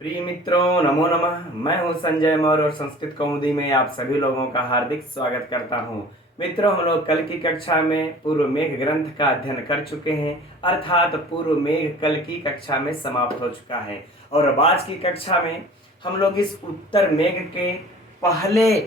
प्रिय मित्रों, नमो नमः। मैं हूं संजय मौर्य और संस्कृत कौमुदी में आप सभी लोगों का हार्दिक स्वागत करता हूं। मित्रों, हम लोग कल की कक्षा में पूर्व मेघ ग्रंथ का अध्ययन कर चुके हैं, अर्थात पूर्व मेघ कल की कक्षा में समाप्त हो चुका है। और अब आज की कक्षा में हम लोग इस उत्तर मेघ के पहले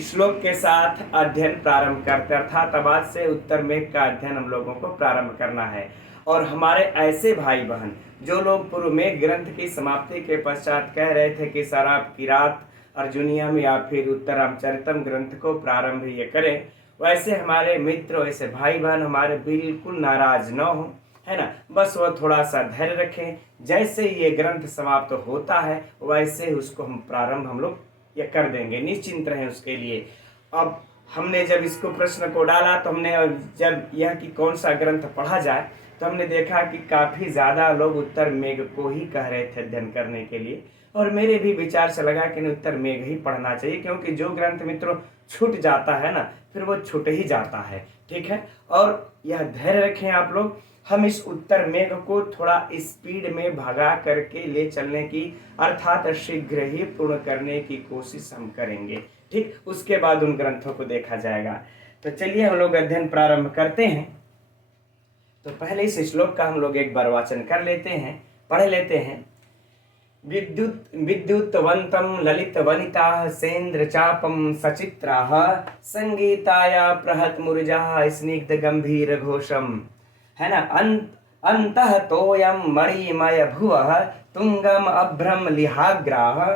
श्लोक के साथ अध्ययन प्रारंभ करते हैं, अर्थात अब आज से उत्तर मेघ का अध्ययन हम लोगों को प्रारंभ करना है। और हमारे ऐसे भाई बहन जो लोग पूर्व मेघ ग्रंथ की समाप्ति के पश्चात कह रहे थे कि सर आप किरात अर्जुनियम या फिर उत्तरामचरितम ग्रंथ को प्रारंभ ये करें, वैसे हमारे मित्र, वैसे भाई बहन हमारे बिल्कुल नाराज न हो, है ना। बस वो थोड़ा सा धैर्य रखें, जैसे ये ग्रंथ समाप्त होता है वैसे उसको हम लोग ये कर देंगे, निश्चिंत रहें उसके लिए। अब हमने जब इसको प्रश्न को डाला तो हमने जब यह कि कौन सा ग्रंथ पढ़ा जाए तो हमने देखा कि काफ़ी ज़्यादा लोग उत्तर मेघ को ही कह रहे थे अध्ययन करने के लिए, और मेरे भी विचार से लगा कि उत्तर मेघ ही पढ़ना चाहिए, क्योंकि जो ग्रंथ मित्रों छूट जाता है ना फिर वो छूट ही जाता है। ठीक है, और यह धैर्य रखें आप लोग, हम इस उत्तर मेघ को थोड़ा स्पीड में भगा करके ले चलने की, अर्थात शीघ्र ही पूर्ण करने की कोशिश हम करेंगे। ठीक, उसके बाद उन ग्रंथों को देखा जाएगा। तो चलिए हम लोग अध्ययन प्रारंभ करते हैं। तो पहले इस श्लोक का हम लोग एक बार वाचन कर लेते हैं, पढ़ लेते हैं। विद्युतवंतं ललित वनिता सेन्द्र चापम सचित्रा संगीताया प्रहत मुरजा स्निग्ध गंभीर घोषम, है ना। अंतः तोयम मणिमय भुवः तुंगम अभ्रम लिहाग्राः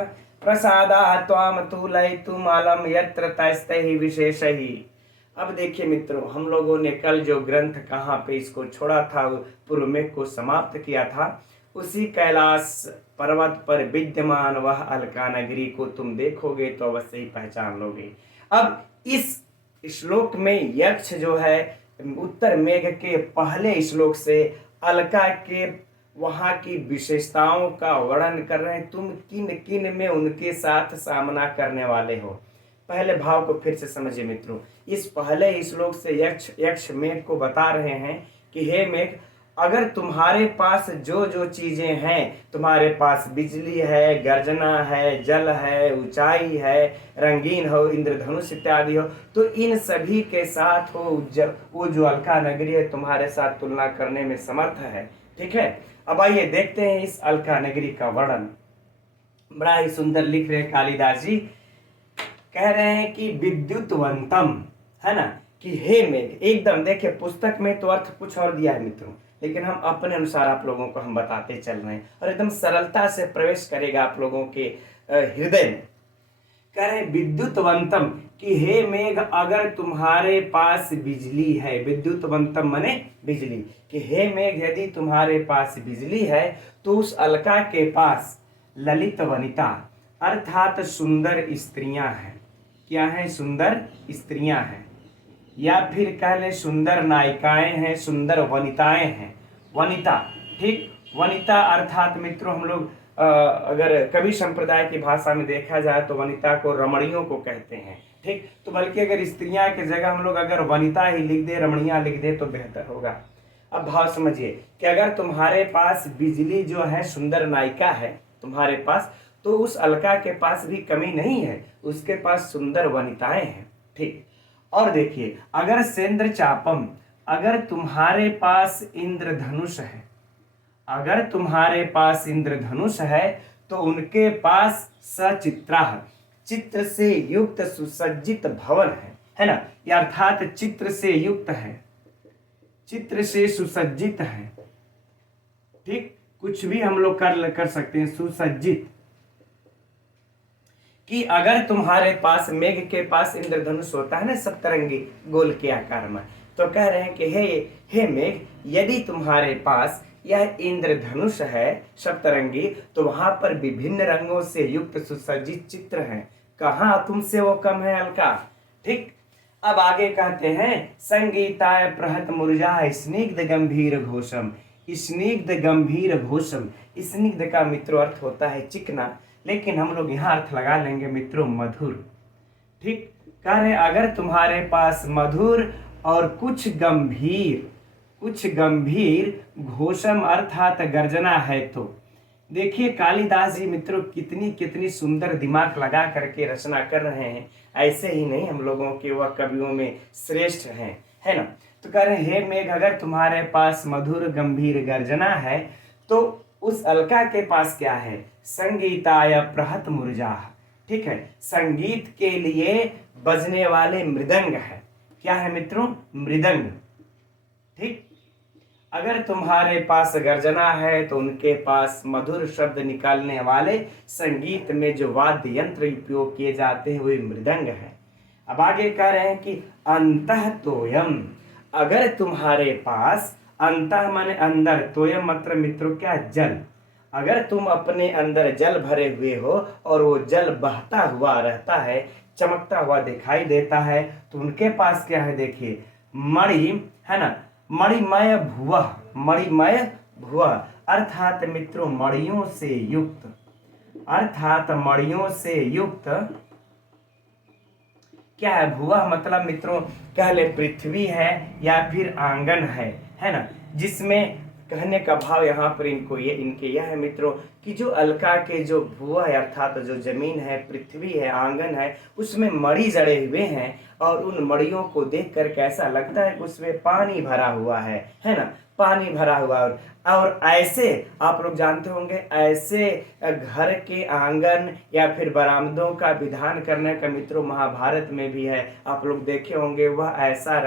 प्रसादा त्वाम तुलयितुम अलम यत्र तैस्तैः विशेषैः। अब देखिए मित्रों, हम लोगों ने कल जो ग्रंथ कहाँ पे इसको छोड़ा था, पूर्व मेघ को समाप्त किया था, उसी कैलाश पर्वत पर विद्यमान वह अलका नगरी को तुम देखोगे तो अवश्य ही पहचान लोगे। अब इस श्लोक में यक्ष जो है उत्तर मेघ के पहले श्लोक से अलका के वहाँ की विशेषताओं का वर्णन कर रहे हैं। तुम किन किन में उनके साथ सामना करने वाले हो। पहले भाव को फिर से समझिए मित्रों। इस पहले श्लोक से यक्ष मेघ को बता रहे हैं कि हे मेघ, अगर तुम्हारे पास जो जो चीजें हैं, तुम्हारे पास बिजली है, गर्जना है, जल है, ऊंचाई है, रंगीन हो, इंद्रधनुष इत्यादि हो, तो इन सभी के साथ हो वो जो अलका नगरी है तुम्हारे साथ तुलना करने में समर्थ है। ठीक है, अब आइए देखते हैं इस अलका नगरी का वर्णन। बड़ा ही सुंदर लिख रहे कालिदास जी, कह रहे हैं कि विद्युतवंतम, है ना, कि हे मेघ। एकदम देखिए, पुस्तक में तो अर्थ कुछ और दिया है मित्रों, लेकिन हम अपने अनुसार आप लोगों को हम बताते चल रहे हैं और एकदम सरलता से प्रवेश करेगा आप लोगों के हृदय में। कह रहे विद्युतवंतम कि हे मेघ, अगर तुम्हारे पास बिजली है, विद्युतवंतम माने बिजली, कि हे मेघ यदि तुम्हारे पास बिजली है तो उस अलका के पास ललित वनिता अर्थात सुंदर स्त्रियां हैं। क्या है? सुंदर स्त्रियां हैं, या फिर कह ले सुंदर नायिकाएं हैं, सुंदर वनिताएं हैं। वनिता, ठीक, वनिता अर्थात मित्रों हम लोग अगर कवि संप्रदाय की भाषा में देखा जाए तो वनिता को रमणियों को कहते हैं। ठीक, तो बल्कि अगर स्त्रियां की जगह हम लोग अगर वनिता ही लिख दे, रमणियां लिख दे तो बेहतर होगा। अब भाव समझिए कि अगर तुम्हारे पास बिजली जो है, सुंदर नायिका है तुम्हारे पास, तो उस अलका के पास भी कमी नहीं है, उसके पास सुंदर वनिताएं हैं। ठीक, और देखिए अगर सेंद्र चापम, अगर तुम्हारे पास इंद्रधनुष है, अगर तुम्हारे पास इंद्रधनुष है तो उनके पास सचित्रा, चित्र से युक्त सुसज्जित भवन है ना, या अर्थात चित्र से युक्त है, चित्र से सुसज्जित है। ठीक, कुछ भी हम लोग कर सकते हैं, सुसज्जित। कि अगर तुम्हारे पास मेघ के पास इंद्रधनुष होता है ना, सप्तरंगी गोल के आकार में, तो कह रहे हैं कि हे मेघ, यदि तुम्हारे पास यह इंद्रधनुष है सप्तरंगी, तो वहां पर विभिन्न रंगों से युक्त सुसज्जित चित्र हैं। कहां तुमसे वो कम है अलका। ठीक, अब आगे कहते हैं संगीताय प्रहत मुरझा स्निग्ध गंभीर घोषम। स्निग्ध गंभीर घोषम, स्निग्ध का मित्रों अर्थ होता है चिकना, लेकिन हम लोग यहाँ अर्थ लगा लेंगे मित्रों मधुर। ठीक, कह रहे अगर तुम्हारे पास मधुर और कुछ गंभीर घोषम अर्थात गर्जना है तो देखिए कालिदास जी मित्रों कितनी कितनी सुंदर दिमाग लगा करके रचना कर रहे हैं। ऐसे ही नहीं, हम लोगों के वह कवियों में श्रेष्ठ हैं, है ना। तो कह रहे हे मेघ अगर तुम्हारे पास मधुर गंभीर गर्जना है, तो उस अलका के पास क्या है, संगीताय प्रहत मुरझा। ठीक है, संगीत के लिए बजने वाले मृदंग है। क्या है मित्रों, मृदंग। ठीक, अगर तुम्हारे पास गर्जना है तो उनके पास मधुर शब्द निकालने वाले संगीत में जो वाद्य यंत्र उपयोग किए जाते हैं वही मृदंग है। अब आगे कह रहे हैं कि अंतः तोयम, अगर तुम्हारे पास, अंतः माने अंदर, तोयम मतलब मित्रों क्या, जल। अगर तुम अपने अंदर जल भरे हुए हो और वो जल बहता हुआ रहता है, चमकता हुआ दिखाई देता है, तो उनके पास क्या है, देखिए मणि, है ना, मणिमय भुवः, मणिमय भुवः अर्थात मित्रों मणियों से युक्त, अर्थात मणियों से युक्त क्या है, भुवः मतलब मित्रों कह ले पृथ्वी है या फिर आंगन है ना, जिसमें कहने का भाव यहाँ पर इनको ये इनके यह है मित्रों कि जो अलका के जो भुवः है अर्थात जो जमीन है, पृथ्वी है, आंगन है, उसमें मणि जड़े हुए हैं और उन मणियों को देख कर कैसा लगता है कि उसमें पानी भरा हुआ है ना, पानी भरा हुआ। और ऐसे आप लोग जानते होंगे, ऐसे घर के आंगन या फिर बरामदों का विधान करने का मित्रों महाभारत में भी है। आप लोग देखे होंगे, वह ऐसा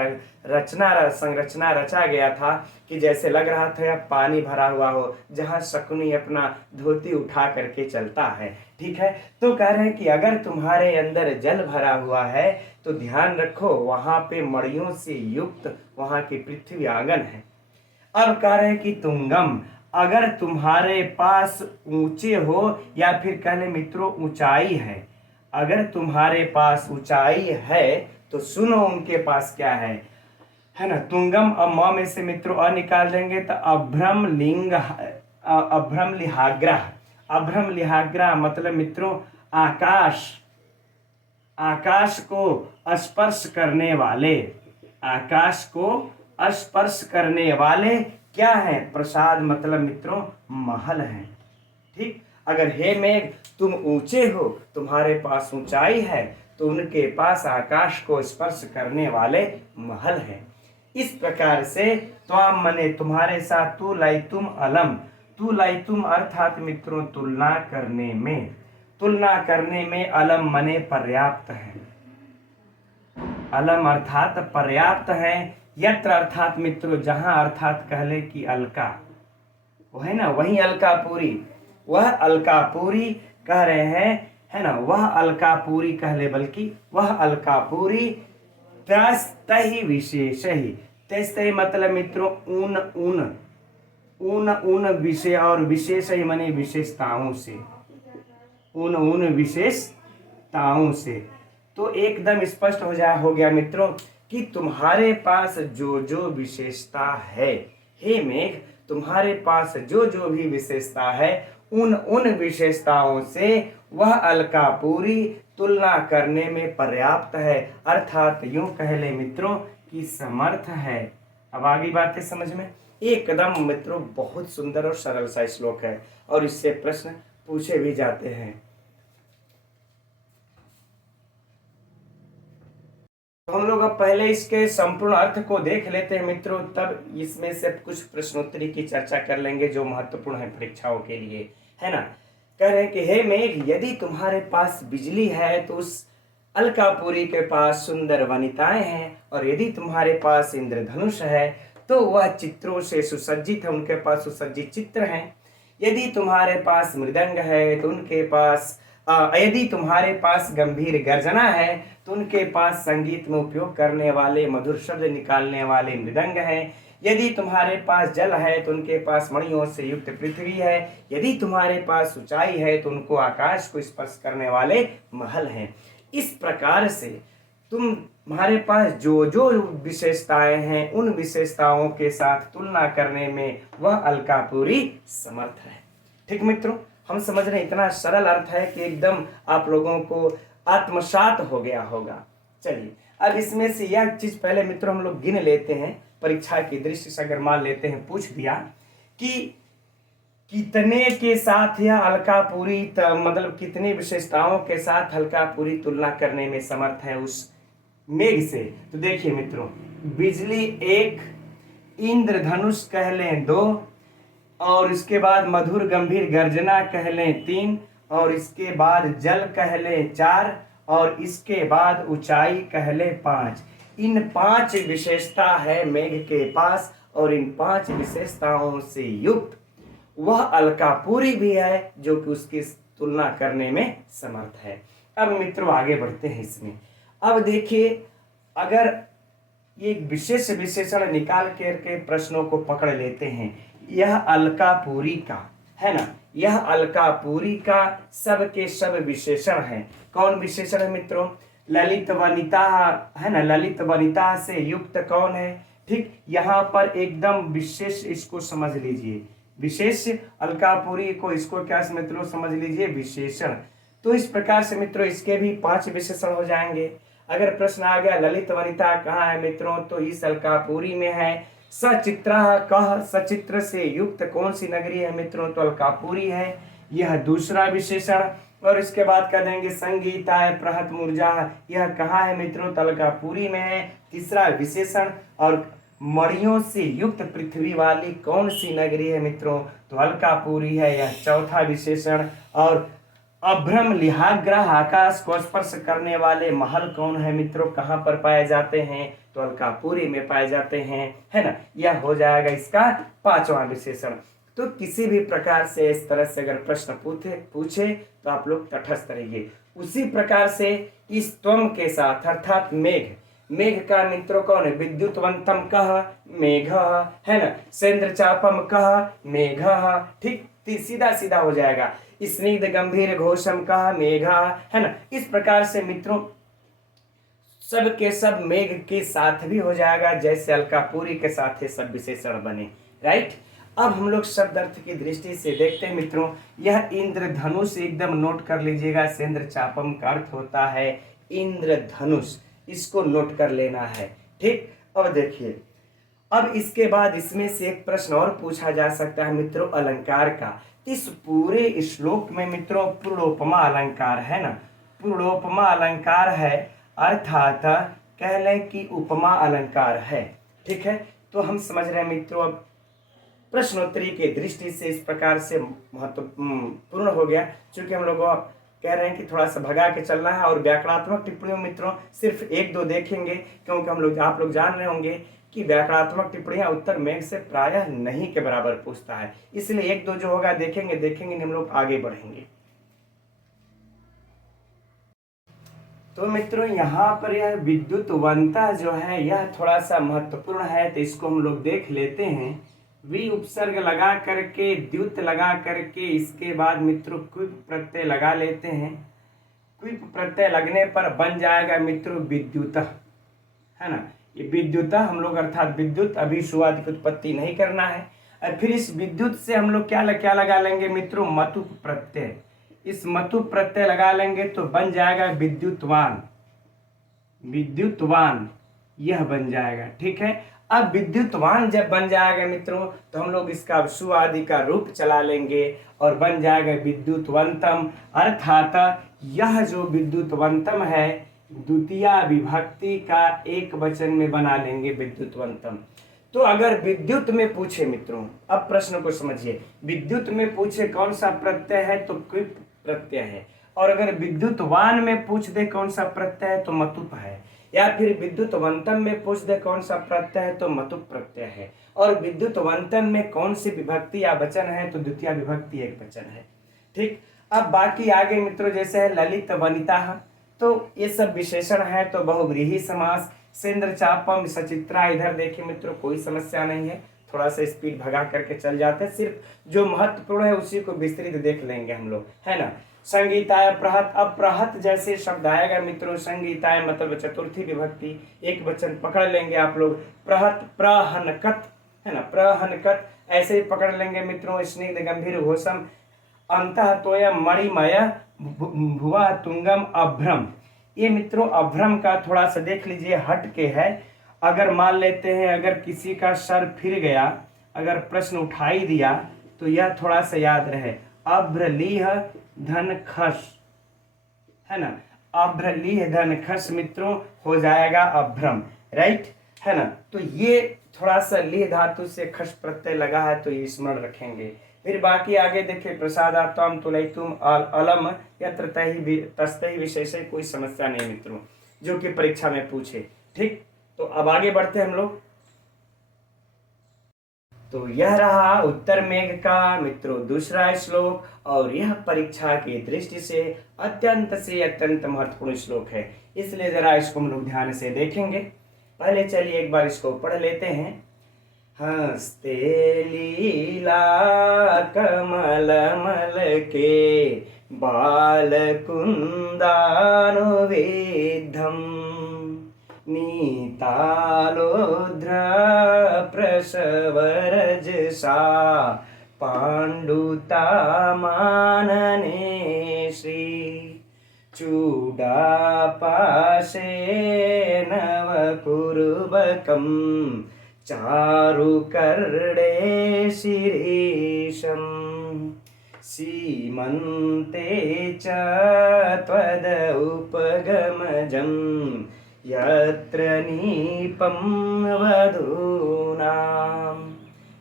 संरचना रचा गया था कि जैसे लग रहा था पानी भरा हुआ हो, जहां शकुनी अपना धोती उठा करके चलता है। ठीक है, तो कह रहे हैं कि अगर तुम्हारे अंदर जल भरा हुआ है तो ध्यान रखो वहां पे मणियों से युक्त वहां की पृथ्वी आंगन है। अब कह रहे हैं कि तुंगम, अगर तुम्हारे पास ऊंचे हो या फिर कहने मित्रों ऊंचाई है, अगर तुम्हारे पास ऊंचाई है तो सुनो उनके पास क्या है ना, तुंगम। अब म में से मित्रों अ निकाल देंगे तो अभ्रम लिंग, अभ्रम लिहाग्रा, अभ्रम लिहाग्रा मतलब मित्रों आकाश, आकाश को स्पर्श करने वाले, आकाश को स्पर्श करने वाले क्या है, प्रसाद मतलब मित्रों महल है। ठीक, अगर हे मेघ तुम ऊंचे हो, तुम्हारे पास ऊंचाई है, तो उनके पास आकाश को स्पर्श करने वाले महल है। इस प्रकार से त्वाम मने तुम्हारे साथ, तू लाई तुम अलम, तू लाई तुम अर्थात मित्रों तुलना करने में, तुलना करने में अलम मने पर्याप्त है, अलम अर्थात पर्याप्त है, यत्र अर्थात मित्रों जहां, अर्थात कहले कि अलका, वो है ना वही अलकापुरी, वह अलकापुरी कह रहे हैं, है ना, वह अलकापुरी कह ले, बल्कि वह अलकापुरी तही विशेष ही, तही मतलब मित्रों ऊन ऊन, ऊन ऊन विषय और विशेष ही माने विशेषताओं से, ऊन ऊन विशेषताओं से। तो एकदम स्पष्ट हो गया मित्रों कि तुम्हारे पास जो जो विशेषता है, हे मेघ तुम्हारे पास जो जो भी विशेषता है, उन उन विशेषताओं से वह अलकापुरी तुलना करने में पर्याप्त है, अर्थात यूं कह ले मित्रों कि समर्थ है। अब आगे बातें समझ में, एकदम मित्रों बहुत सुंदर और सरल सा श्लोक है और इससे प्रश्न पूछे भी जाते हैं। हम लोग अब पहले इसके संपूर्ण अर्थ को देख लेते हैं मित्रों, तब इसमें से कुछ प्रश्नोत्तरी की चर्चा कर लेंगे जो महत्वपूर्ण है परीक्षाओं के लिए, है ना। कह रहे हैं कि हे मेघ यदि तुम्हारे पास बिजली है तो उस अलकापुरी के पास सुंदर वनिताएं हैं, और यदि तुम्हारे पास इंद्रधनुष है तो वह चित्रों से सुसज्जित है, उनके पास सुसज्जित चित्र हैं। यदि तुम्हारे पास मृदंग है तो उनके पास यदि तुम्हारे पास गंभीर गर्जना है तो उनके पास संगीत में उपयोग करने वाले मधुर शब्द निकालने वाले मृदंग हैं। यदि तुम्हारे पास जल है तो उनके पास मणियों से युक्त पृथ्वी है। यदि तुम्हारे पास ऊंचाई है तो उनको आकाश को स्पर्श करने वाले महल हैं। इस प्रकार से तुम्हारे पास जो जो विशेषताएं हैं उन विशेषताओं के साथ तुलना करने में वह अलकापुरी समर्थ है। ठीक मित्रों, हम समझ रहे हैं, इतना सरल अर्थ है कि एकदम आप लोगों को आत्मसात हो गया होगा। चलिए अब इसमें से यह चीज पहले मित्रों हम लोग गिन लेते हैं, परीक्षा की दृष्टि से अगर मान लेते हैं पूछ दिया कि कितने के साथ यह अलकापुरी मतलब कितनी विशेषताओं के साथ अलकापुरी तुलना करने में समर्थ है उस मेघ से। तो देखिए मित्रों, बिजली 1, इंद्रधनुष कह लें 2, और इसके बाद मधुर गंभीर गर्जना कह लें 3, और इसके बाद जल कह लें 4, और इसके बाद ऊंचाई कह लें 5। इन 5 विशेषता है मेघ के पास, और इन 5 विशेषताओं से युक्त वह अलकापुरी भी है जो कि उसकी तुलना करने में समर्थ है। अब मित्रों आगे बढ़ते हैं इसमें। अब देखिए, अगर एक विशेष विशेषण निकाल करके प्रश्नों को पकड़ लेते हैं, यह अलकापुरी का है ना, यह अलकापुरी का सब के सब विशेषण है। कौन विशेषण है मित्रों? ललित वनिता है ना, ललित वनिता से युक्त कौन है? ठीक, यहाँ पर एकदम विशेष इसको समझ लीजिए, विशेष अलकापुरी को, इसको क्या मित्रों समझ लीजिए, विशेषण। तो इस प्रकार से मित्रों इसके भी 5 विशेषण हो जाएंगे। अगर प्रश्न आ गया ललित वनिता कहाँ है मित्रों, तो इस अलकापुरी में है। सचित्रा कह, सचित्र से युक्त कौन सी नगरी है मित्रों, तो अलकापुरी है, यह दूसरा विशेषण। और इसके बाद कह देंगे संगीताय प्रहत मूर्जा, यह कहाँ है मित्रों, तो अलकापुरी में है, तीसरा विशेषण। और मणियों से युक्त पृथ्वी वाली कौन सी नगरी है मित्रों, तो अलकापुरी है, यह चौथा विशेषण। और अभ्रम लिहाग्रह आकाश को स्पर्श करने वाले महल कौन है मित्रों, कहाँ पर पाए जाते हैं, तो अलकापुरी में पाए जाते हैं, है ना। यह हो जाएगा इसका 5वां विशेषण। तो किसी भी प्रकार से इस तरह से अगर प्रश्न पूछे तो आप लोग तटस्थ रहिए। उसी प्रकार से इस त्वम के साथ अर्थात मेघ, मेघ का मित्रों कौन है, विद्युतवंतम कह मेघ, है ना, सेंद्र चापम कह मेघ, ठीक, सीधा सीधा हो जाएगा। स्निग्ध गंभीर घोषम कह मेघ, है ना। इस प्रकार से मित्रों सब के सब मेघ के साथ भी हो जाएगा, जैसे अलकापुरी के साथ ये सब विशेषण बने, राइट। अब हम लोग शब्द अर्थ की दृष्टि से देखते हैं मित्रों, यह इंद्रधनुष एकदम नोट कर लीजिएगा, सेंद्र चापम का अर्थ होता है इंद्रधनुष, इसको नोट कर लेना है, ठीक। अब देखिए, अब इसके बाद इसमें से एक प्रश्न और पूछा जा सकता है मित्रों अलंकार का। इस पूरे श्लोक में मित्रों पूर्णोपमा अलंकार है ना, पूर्णोपमा अलंकार है, अर्थात कह लें कि उपमा अलंकार है, ठीक है। तो हम समझ रहे हैं मित्रों, अब प्रश्नोत्तरी के दृष्टि से इस प्रकार से महत्वपूर्ण हो गया, क्योंकि हम लोग कह रहे हैं कि थोड़ा सा भगा के चलना है। और व्याकरणात्मक टिप्पणियों मित्रों सिर्फ 1-2 देखेंगे, क्योंकि आप लोग जान रहे होंगे कि व्याकरणात्मक टिप्पणियां उत्तर मेघ से प्रायः नहीं के बराबर पूछता है, इसलिए 1-2 जो होगा देखेंगे हम लोग आगे बढ़ेंगे। तो मित्रों यहाँ पर यह विद्युतवंता जो है यह थोड़ा सा महत्वपूर्ण है, तो इसको हम लोग देख लेते हैं। वि उपसर्ग लगा करके, द्युत लगा करके, इसके बाद मित्रों क्विप प्रत्यय लगा लेते हैं। क्विप प्रत्यय लगने पर बन जाएगा मित्रों विद्युत, है ना। ये विद्युत हम लोग अर्थात विद्युत, अभी सुआदि की उत्पत्ति नहीं करना है। और फिर इस विद्युत से हम लोग क्या लगा लेंगे मित्रों, मतुप प्रत्यय। इस मतुप प्रत्यय लगा लेंगे तो बन जाएगा विद्युतवान, विद्युतवान यह बन जाएगा, ठीक है। अब विद्युतवान जब बन जाएगा मित्रों तो हम लोग इसका सुआदि का रूप चला लेंगे और बन जाएगा विद्युतवंतम, अर्थात यह जो विद्युतवंतम है द्वितीय विभक्ति का एक वचन में बना लेंगे विद्युतवंतम। तो अगर विद्युत में पूछे मित्रों, अब प्रश्न को समझिए, विद्युत में पूछे कौन सा प्रत्यय है तो क्विप प्रत्यय है, और अगर विद्युतवान में पूछ दे कौन सा प्रत्यय है तो मतुप है, या फिर विद्युतवंतम में पूछ दे कौन सा प्रत्यय है तो मतुप प्रत्यय है, और विद्युतवंतम में कौन सी विभक्ति या वचन है तो द्वितीय विभक्ति एक वचन है, ठीक। अब बाकी आगे मित्रों जैसे है ललित वनिता, तो ये सब विशेषण है। तो बहुव्रीहि समास, सेंद्र चापम, सचित्रा, इधर देखिए मित्रों कोई समस्या नहीं है, थोड़ा सा स्पीड भगा करके चल जाते हैं, सिर्फ जो महत्वपूर्ण है उसी को विस्तृत देख लेंगे हम लोग, है ना। संगीताय प्रहत, अब प्रहत जैसे शब्द आएगा मित्रों, संगीताय मतलब चतुर्थी विभक्ति, एक वचन पकड़ लेंगे आप लोग, प्रहत प्रहनकत, है ना, प्रहनकत ऐसे ही पकड़ लेंगे मित्रों। स्निग्ध गंभीर घोषम, अंतः तोयम मणिमय भुवा तुंगम अभ्रम, ये मित्रों अभ्रम का थोड़ा सा देख लीजिए हट के है। अगर मान लेते हैं अगर किसी का सर फिर गया, अगर प्रश्न उठाई दिया तो यह थोड़ा सा याद रहे, अभ्रलीह धन खस, है ना, अभ्रलीह धन खस मित्रों हो जाएगा अभ्रम, राइट, है ना। तो ये थोड़ा सा लीह धातु से खस प्रत्यय लगा है, तो ये स्मरण रखेंगे। फिर बाकी आगे देखिए, प्रसादात्म तुलयितुम अलम यत्र तस्तहि विशेषे, कोई समस्या नहीं मित्रों, जो कि परीक्षा में पूछे, ठीक। तो अब आगे बढ़ते हैं हम लोग। तो यह रहा उत्तर मेघ का मित्रों दूसरा श्लोक, और यह परीक्षा की दृष्टि से अत्यंत महत्वपूर्ण श्लोक है, इसलिए जरा इसको हम लोग ध्यान से देखेंगे। पहले चलिए एक बार इसको पढ़ लेते हैं। हस्ते लीला कमल मल के बाल कुंदानुविद्धम नीतालोध्र प्रसवरजसा पाण्डुता मानने श्री चूडापाशे नवकुरुबकं चारुकर्णे शिरीशं सीमन्ते च त्वद उपगमजं यत्र नीपं वधूनाम।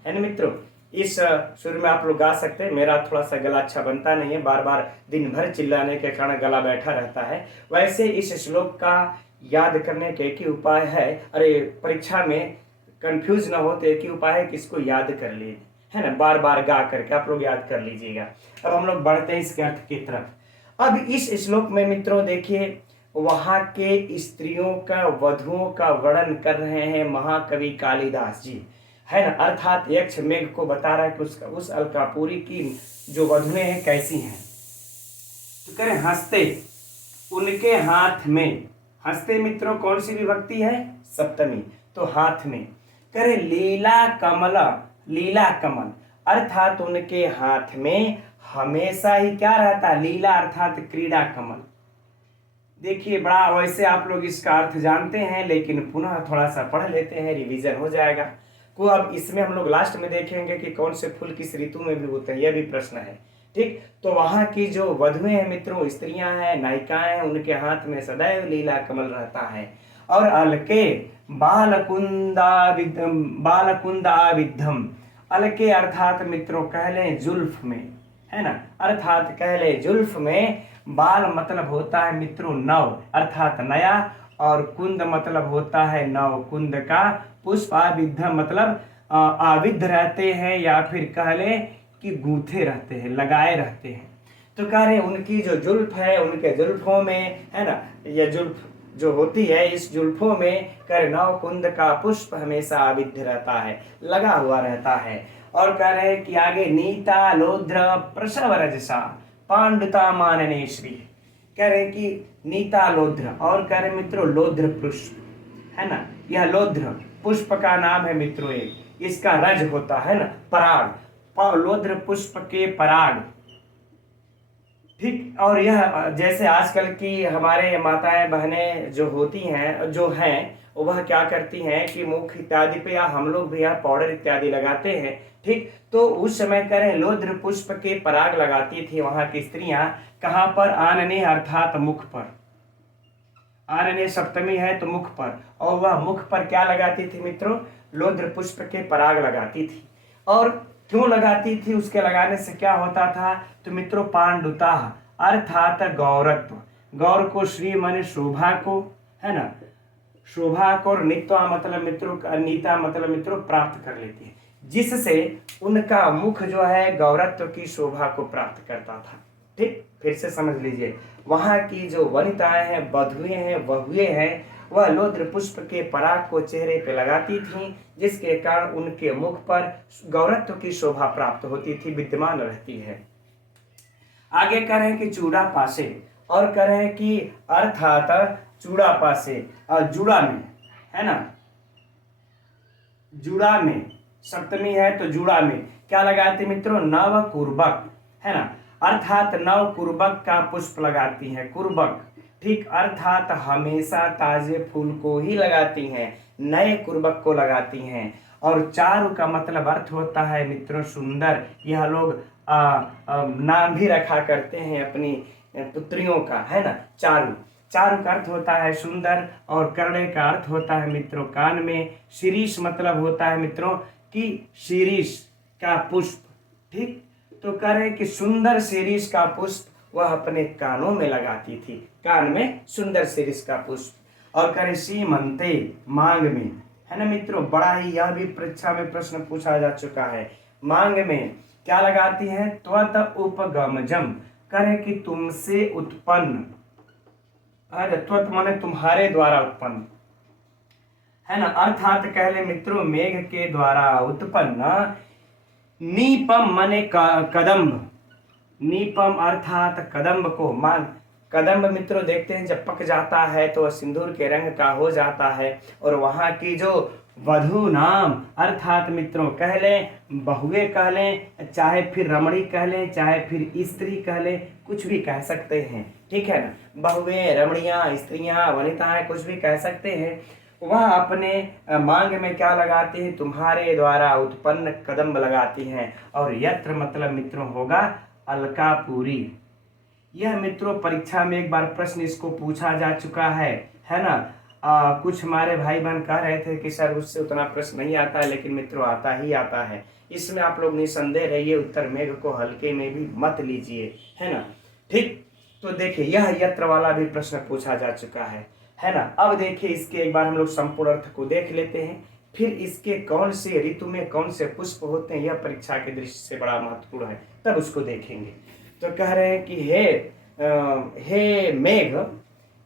है ना मित्रों, इस सुर में आप लोग गा सकते हैं। मेरा थोड़ा सा गला अच्छा बनता नहीं है, बार बार दिन भर चिल्लाने के कारण गला बैठा रहता है। वैसे इस श्लोक का याद करने के एक ही उपाय है, अरे परीक्षा में कंफ्यूज ना हो तो एक ही उपाय है कि इसको याद कर लीजिए, है ना, बार बार गा करके आप लोग याद कर लीजिएगा। अब हम लोग बढ़ते हैं इसके अर्थ की तरफ। अब इस श्लोक में मित्रों देखिए, वहां के स्त्रियों का, वधुओं का वर्णन कर रहे हैं महाकवि कालिदास जी, है ना। अर्थात यक्ष मेघ को बता रहा है कि उस अलकापुरी की जो वधुएं हैं कैसी हैं। तो करें हंसते, उनके हाथ में, हंसते मित्रों कौन सी विभक्ति है, सप्तमी, तो हाथ में। करें लीला कमला, लीला कमल अर्थात उनके हाथ में हमेशा ही क्या रहता है, लीला अर्थात क्रीड़ा कमल। देखिए बड़ा, वैसे आप लोग इसका अर्थ जानते हैं, लेकिन पुनः थोड़ा सा पढ़ लेते हैं, रिवीजन हो जाएगा। को अब इसमें हम लोग लास्ट में देखेंगे कि कौन से फूल किस ऋतु में भी होते हैं, यह भी प्रश्न है, ठीक। तो वहां की जो वधुएं हैं मित्रों, स्त्रियां हैं, नायिकाएं हैं, उनके हाथ में सदैव लीला कमल रहता है। और अलके बालकुंदाविद्धम, अलके अर्थात मित्रों कह लें जुल्फ में, है ना, अर्थात कह ले जुल्फ में। बाल मतलब होता है मित्रों नव अर्थात नया, और कुंद मतलब होता है नव, कुंद का पुष्प। आविद्ध मतलब आविद्ध रहते हैं, या फिर कह ले कि गूंथे रहते हैं, लगाए रहते हैं। तो कह रहे उनकी जो जुल्फ है, उनके जुल्फों में, है ना, यह जुल्फ जो होती है, इस जुल्फों में कर नव कुंद का पुष्प हमेशा आविद्ध रहता है, लगा हुआ रहता है। और कह रहे हैं कि आगे नीता लोध्र प्रसव रजसा पांडुता मानने श्री, कह रहे हैं कि नीता लोध्र, और कह रहे मित्रों लोध्र पुष्प, है ना, यह लोध्र पुष्प का नाम है मित्रों, एक इसका रज होता है ना पराग, लोध्र पुष्प के पराग, ठीक। और यह जैसे आजकल की हमारे माताएं बहनें जो होती हैं, जो हैं, वह क्या करती हैं कि मुख इत्यादि पे, या हम लोग भी यहाँ पाउडर इत्यादि लगाते हैं, ठीक। तो उस समय करें लोध्र पुष्प के पराग लगाती थी वहां की स्त्रियां, कहाँ पर, आनने अर्थात मुख पर, आनने सप्तमी है तो मुख पर, और वह मुख पर क्या लगाती थी मित्रों, लोध्र पुष्प के पराग लगाती थी। और क्यों लगाती थी, उसके लगाने से क्या होता था, तो मित्रों पांडुता अर्थात गौरत्व, गौर को श्री माने शोभा को, है ना, शोभा को, और नित्वा मतलब मित्रों, नीता मतलब मित्रों प्राप्त कर लेती है, जिससे उनका मुख जो है गौरत्व की शोभा को प्राप्त करता था, ठीक। फिर से समझ लीजिए, वहां की जो वनिताएं हैं, बधुएं हैं, बहुएं हैं, वह लोध्र पुष्प के पराग को चेहरे पे लगाती थीं, जिसके कारण उनके मुख पर गौरत्व की शोभा प्राप्त होती थी, विद्यमान रहती है। आगे कह रहे हैं कि चूड़ा पासे, और कह रहे हैं कि अर्थात चूड़ा पासे, और जुड़ा में, है ना, जुड़ा में सप्तमी है तो जुड़ा में क्या लगाते मित्रों, नव कुर्बक, है ना, अर्थात नव कुर्बक का पुष्प लगाती हैं, कुर्बक, ठीक, अर्थात हमेशा ताजे फूल को ही लगाती हैं, नए कुर्बक को लगाती हैं। और चारु का मतलब अर्थ होता है मित्रों सुंदर। यह लोग नाम भी रखा करते हैं अपनी पुत्रियों का, है ना। चारु, चारु का अर्थ होता है सुंदर, और कर्णे का अर्थ होता है मित्रों कान में। शीरीष मतलब होता है मित्रों कि शीरीष का पुष्प, ठीक। तो कह रहे हैं कि सुंदर शीरीष का पुष्प वह अपने कानों में लगाती थी, कान में सुंदर शीरीष का पुष्प। और कह रहे सीमंते, मांग में, है ना मित्रों। बड़ा ही यह भी परीक्षा में प्रश्न पूछा जा चुका है। मांग में क्या लगाती है? त्वत उपगमजम, करे कि तुमसे उत्पन्न, त्वत माने तुम्हारे द्वारा उत्पन्न, है ना। अर्थात कह ले मित्रों मेघ के द्वारा उत्पन्न। नीपम माने कदम्ब, नीपम अर्थात कदम्ब को मान। कदम्ब मित्रों देखते हैं जब पक जाता है तो सिंदूर के रंग का हो जाता है। और वहां की जो वधु नाम अर्थात मित्रों कह लें, बहुए कह लें, चाहे फिर रमणी कह लें, चाहे फिर स्त्री कह लें, कुछ भी कह सकते हैं, ठीक है ना। बहुए, रमणियां, स्त्रियां, वनिताएं, कुछ भी कह सकते हैं। वह अपने मांग में क्या लगाती है? तुम्हारे द्वारा उत्पन्न कदम्ब लगाती हैं। और यत्र मतलब मित्रों होगा अलकापुरी। यह मित्रों परीक्षा में एक बार प्रश्न इसको पूछा जा चुका है ना। कुछ हमारे भाई बहन कह रहे थे कि सर उससे उतना प्रश्न नहीं आता है, लेकिन मित्रों आता ही आता है। इसमें आप लोग निसंदेह रहिए, उत्तर मेघ को हल्के में भी मत लीजिए, है ना, ठीक। तो देखिए यह यत्र वाला भी प्रश्न पूछा जा चुका है ना। अब देखिए इसके एक बार हम लोग संपूर्ण अर्थ को देख लेते हैं, फिर इसके कौन से ऋतु में कौन से पुष्प होते हैं, यह परीक्षा के दृष्टि से बड़ा महत्वपूर्ण है, तब उसको देखेंगे। तो कह रहे हैं कि हे मेघ,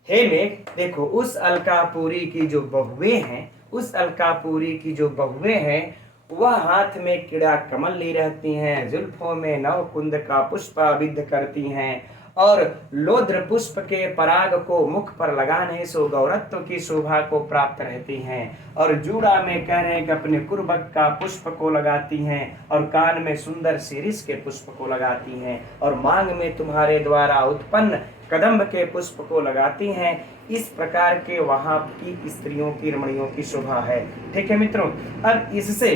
हे मेघ, देखो उस अलकापुरी की जो बहुएं हैं, उस अलकापुरी की जो बहुएं हैं, वह हाथ में कीड़ा कमल ली रहती हैं, जुल्फों में नवकुंद का पुष्प आविद्ध करती हैं, और लोद्र पुष्प के पराग को मुख पर लगाने से गौरत्व की शोभा को प्राप्त रहती हैं। और जूड़ा में कह रहे हैं कि अपने कुर्बक का पुष्प को लगाती हैं, और कान में सुंदर शीरीष के पुष्प को लगाती हैं, और मांग में तुम्हारे द्वारा उत्पन्न कदम्ब के पुष्प को लगाती हैं। इस प्रकार के वहां की स्त्रियों की, रमणियों की शोभा है, ठीक है मित्रों। अब इससे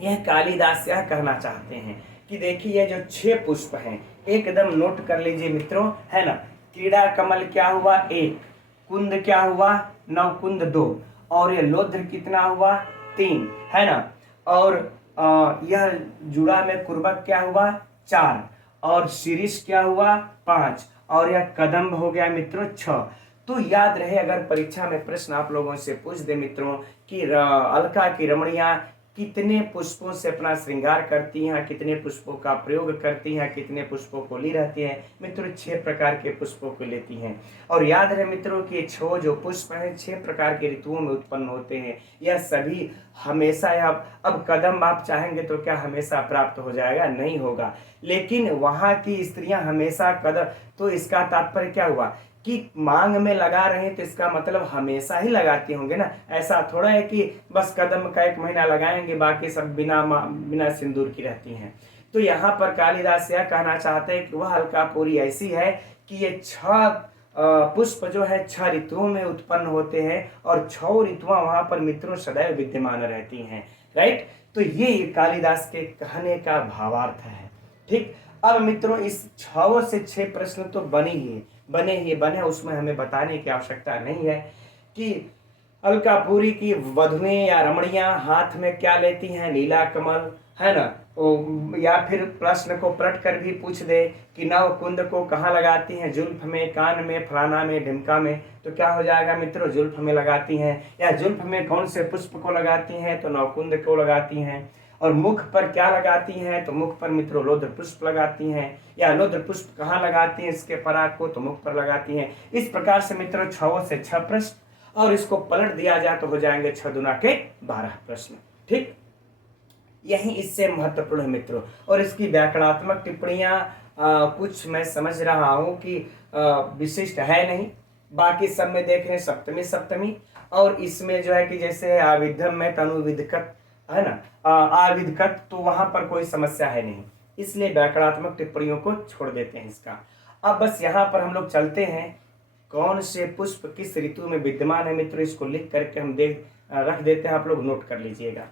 यह कालिदास यह कहना चाहते हैं कि देखिए जो 6 पुष्प हैं एकदम नोट कर लीजिए मित्रों, है ना। कीड़ा कमल क्या हुआ? 1, कुंद क्या हुआ? नवकुंद 2, और ये लोद्र कितना हुआ? 3, है ना। और यह जुड़ा में कुर्बक क्या हुआ? 4, और शीरीष क्या हुआ? 5, और यह कदम्ब हो गया मित्रों 6। तो याद रहे अगर परीक्षा में प्रश्न आप लोगों से पूछ दे मित्रों कि अलका की रमणियां कितने पुष्पों से अपना श्रृंगार करती हैं, कितने पुष्पों का प्रयोग करती हैं, कितने पुष्पों को ली रहती हैं मित्रों? 6 प्रकार के पुष्पों को लेती हैं। और याद रहे मित्रों कि 6 जो पुष्प हैं 6 प्रकार के ऋतुओं में उत्पन्न होते हैं। यह सभी हमेशा, अब कदम आप चाहेंगे तो क्या हमेशा प्राप्त हो जाएगा? नहीं होगा। लेकिन वहाँ की स्त्रियां हमेशा कदम, तो इसका तात्पर्य क्या हुआ कि मांग में लगा रहे हैं तो इसका मतलब हमेशा ही लगाती होंगे ना। ऐसा थोड़ा है कि बस कदम का 1 महीना लगाएंगे, बाकी सब बिना सिंदूर की रहती हैं। तो यहाँ पर कालिदास यह कहना चाहते हैं कि वह अलकापुरी ऐसी है कि ये 6 पुष्प जो है 6 ऋतुओं में उत्पन्न होते हैं, और 6 ऋतुआं वहां पर मित्रों सदैव विद्यमान रहती हैं, राइट। तो ये कालिदास के कहने का भावार्थ है, ठीक। अब मित्रों इस 6 से 6 प्रश्न तो बने, उसमें हमें बताने की आवश्यकता नहीं है कि अलकापुरी की वधुएं या रमणियां हाथ में क्या लेती हैं? नीला कमल, है ना। या फिर प्रश्न को पलट कर भी पूछ दे कि नवकुंद को कहाँ लगाती हैं? जुल्फ में, कान में, फलाना में, ढिमका में, तो क्या हो जाएगा मित्रों? जुल्फ में लगाती हैं। या जुल्फ में कौन से पुष्प को लगाती हैं? तो नवकुंद को लगाती हैं। और मुख पर क्या लगाती हैं? तो मुख पर मित्रों लोद्र पुष्प लगाती हैं। या लोद्र पुष्प कहाँ लगाती हैं इसके पराग को? तो मुख पर लगाती हैं। इस प्रकार से मित्रों 6 से 6 प्रश्न, और इसको पलट दिया जाए तो हो जाएंगे 6 दूना के 12 प्रश्न, ठीक। यही इससे महत्वपूर्ण है मित्रों। और इसकी व्याकरणात्मक टिप्पणियां कुछ मैं समझ रहा हूं कि विशिष्ट है नहीं, बाकी सब में देख रहे हैं सप्तमी सप्तमी, और इसमें जो है कि जैसे आविधम में तनुविधकत, है ना, आविधकत, तो वहां पर कोई समस्या है नहीं, इसलिए व्याकरणात्मक टिप्पणियों को छोड़ देते हैं इसका। अब बस यहाँ पर हम लोग चलते हैं कौन से पुष्प किस ऋतु में विद्यमान है मित्रों, इसको लिख करके हम रख देते हैं, आप लोग नोट कर लीजिएगा।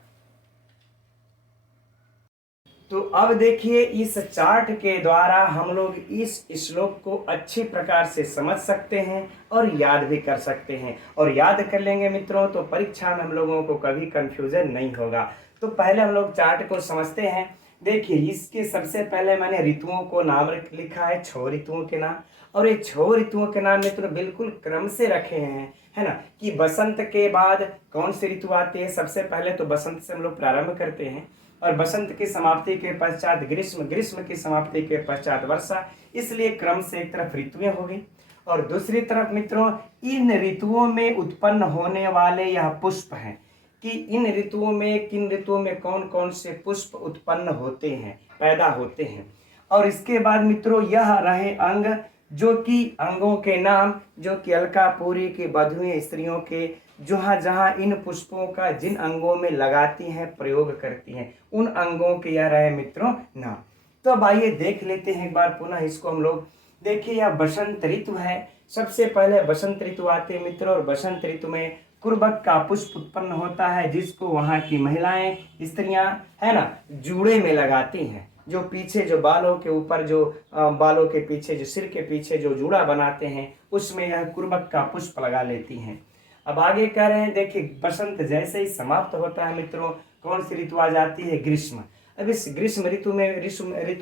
तो अब देखिए इस चार्ट के द्वारा हम लोग इस श्लोक को अच्छी प्रकार से समझ सकते हैं और याद भी कर सकते हैं, और याद कर लेंगे मित्रों तो परीक्षा में हम लोगों को कभी कंफ्यूजन नहीं होगा। तो पहले हम लोग चार्ट को समझते हैं। देखिए इसके सबसे पहले मैंने ऋतुओं को नाम लिखा है, 6 ऋतुओं के नाम, और ये 6 ऋतुओं के नाम मित्रों बिल्कुल क्रम से रखे हैं, है ना, कि बसंत के बाद कौन सी ऋतु आती है। सबसे पहले तो बसंत से हम लोग प्रारंभ करते हैं, और बसंत की समाप्ति के पश्चात ग्रीष्म, ग्रीष्म की समाप्ति के पश्चात वर्षा, इसलिए क्रम से एक तरफ ऋतुएं हो गई, और दूसरी तरफ मित्रों इन ऋतुओं में उत्पन्न होने वाले यह पुष्प हैं, कि इन ऋतुओं में किन ऋतुओं में कौन कौन से पुष्प उत्पन्न होते हैं, पैदा होते हैं। और इसके बाद मित्रों यह रहे अंग, जो कि अंगों के नाम, जो कि अलकापुरी की बधुएं स्त्रियों के जहाँ जहाँ इन पुष्पों का जिन अंगों में लगाती हैं, प्रयोग करती हैं, उन अंगों के यह रहे मित्रों नाम। तो अब आइए देख लेते हैं एक बार पुनः इसको हम लोग। देखिए यह बसंत ऋतु है। सबसे पहले बसंत ऋतु आते हैं मित्रों, और बसंत ऋतु में कुर्बक का पुष्प उत्पन्न होता है, जिसको वहाँ की महिलाएं, स्त्रियां, है ना, जूड़े में लगाती हैं। जो पीछे जो बालों के ऊपर जो बालों के पीछे जो सिर के पीछे जो जूड़ा बनाते हैं, उसमें यह कुर्बक का पुष्प लगा लेती हैं। अब आगे कह रहे हैं, देखिए बसंत जैसे ही समाप्त होता है मित्रों, कौन सी ऋतु आ जाती है, ग्रीष्म। अब इस ग्रीष्म ऋतु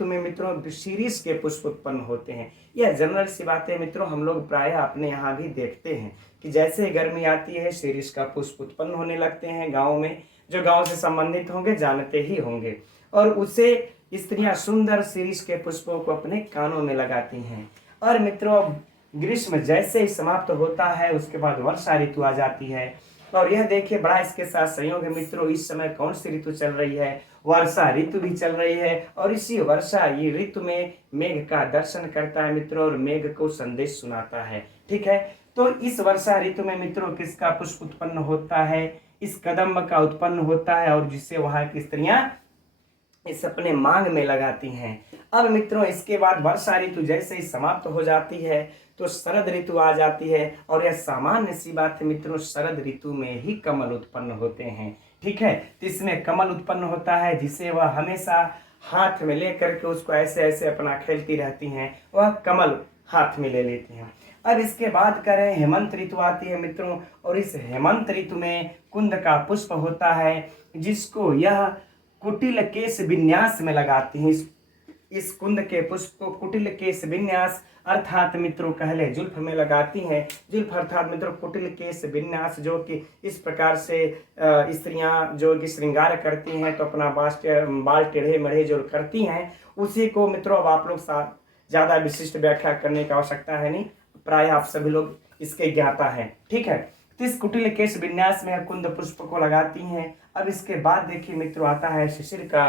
में मित्रों शीरीष के पुष्प उत्पन्न होते हैं। यह जनरल सी बात है मित्रों, हम लोग प्रायः अपने यहाँ भी देखते हैं कि जैसे गर्मी आती है शीरीष का पुष्प उत्पन्न होने लगते हैं। गाँव में जो गाँव से संबंधित होंगे जानते ही होंगे, और उसे स्त्रियां सुंदर शीरीष के पुष्पों को अपने कानों में लगाती हैं। और मित्रों ग्रीष्म जैसे ही समाप्त होता है उसके बाद वर्षा ऋतु आ जाती है, और यह देखिए बड़ा इसके साथ संयोग है मित्रों, इस समय कौन सी ऋतु चल रही है, वर्षा ऋतु भी चल रही है। और इसी वर्षा ये ऋतु में मेघ का दर्शन करता है मित्रों, और मेघ को संदेश सुनाता है। ठीक है, तो इस वर्षा ऋतु में मित्रों किसका पुष्प उत्पन्न होता है, इस कदम्ब का उत्पन्न होता है, और जिससे वहां की स्त्रियां इस अपने मांग में लगाती हैं। अब मित्रों इसके बाद वर्षा ऋतु जैसे ही समाप्त हो जाती है तो शरद ऋतु आ जाती है, और यह सामान्य सी बात है मित्रों, शरद ऋतु में ही कमल उत्पन्न होते हैं। ठीक है, तो इसमें कमल उत्पन्न होता है, जिसे वह हमेशा हाथ में ले करके उसको ऐसे ऐसे अपना खेलती रहती हैं, वह कमल हाथ में ले लेती हैं। अब इसके बाद करें हेमंत ऋतु आती है मित्रों, और इस हेमंत ऋतु में कुंद का पुष्प होता है, जिसको यह कुटिल केश विन्यास में लगाती हैं। इस कुंद के पुष्प को कुटिल केश विन्यास अर्थात मित्रों कहले जुल्फ में लगाती हैं। जुल्फ अर्थात मित्रों कुटिल केश विन्यास, जो कि इस प्रकार से स्त्रियां जो कि श्रृंगार करती हैं तो अपना बाल टेढ़े मढ़े जो करती हैं, उसी को मित्रों अब आप लोग ज़्यादा विशिष्ट व्याख्या करने की आवश्यकता है नहीं, प्राय आप सभी लोग इसके ज्ञाता हैं। ठीक है, तो इस कुटिल केश विन्यास में कुंद पुष्प को लगाती हैं। अब इसके बाद देखिए मित्रों आता है शिशिर का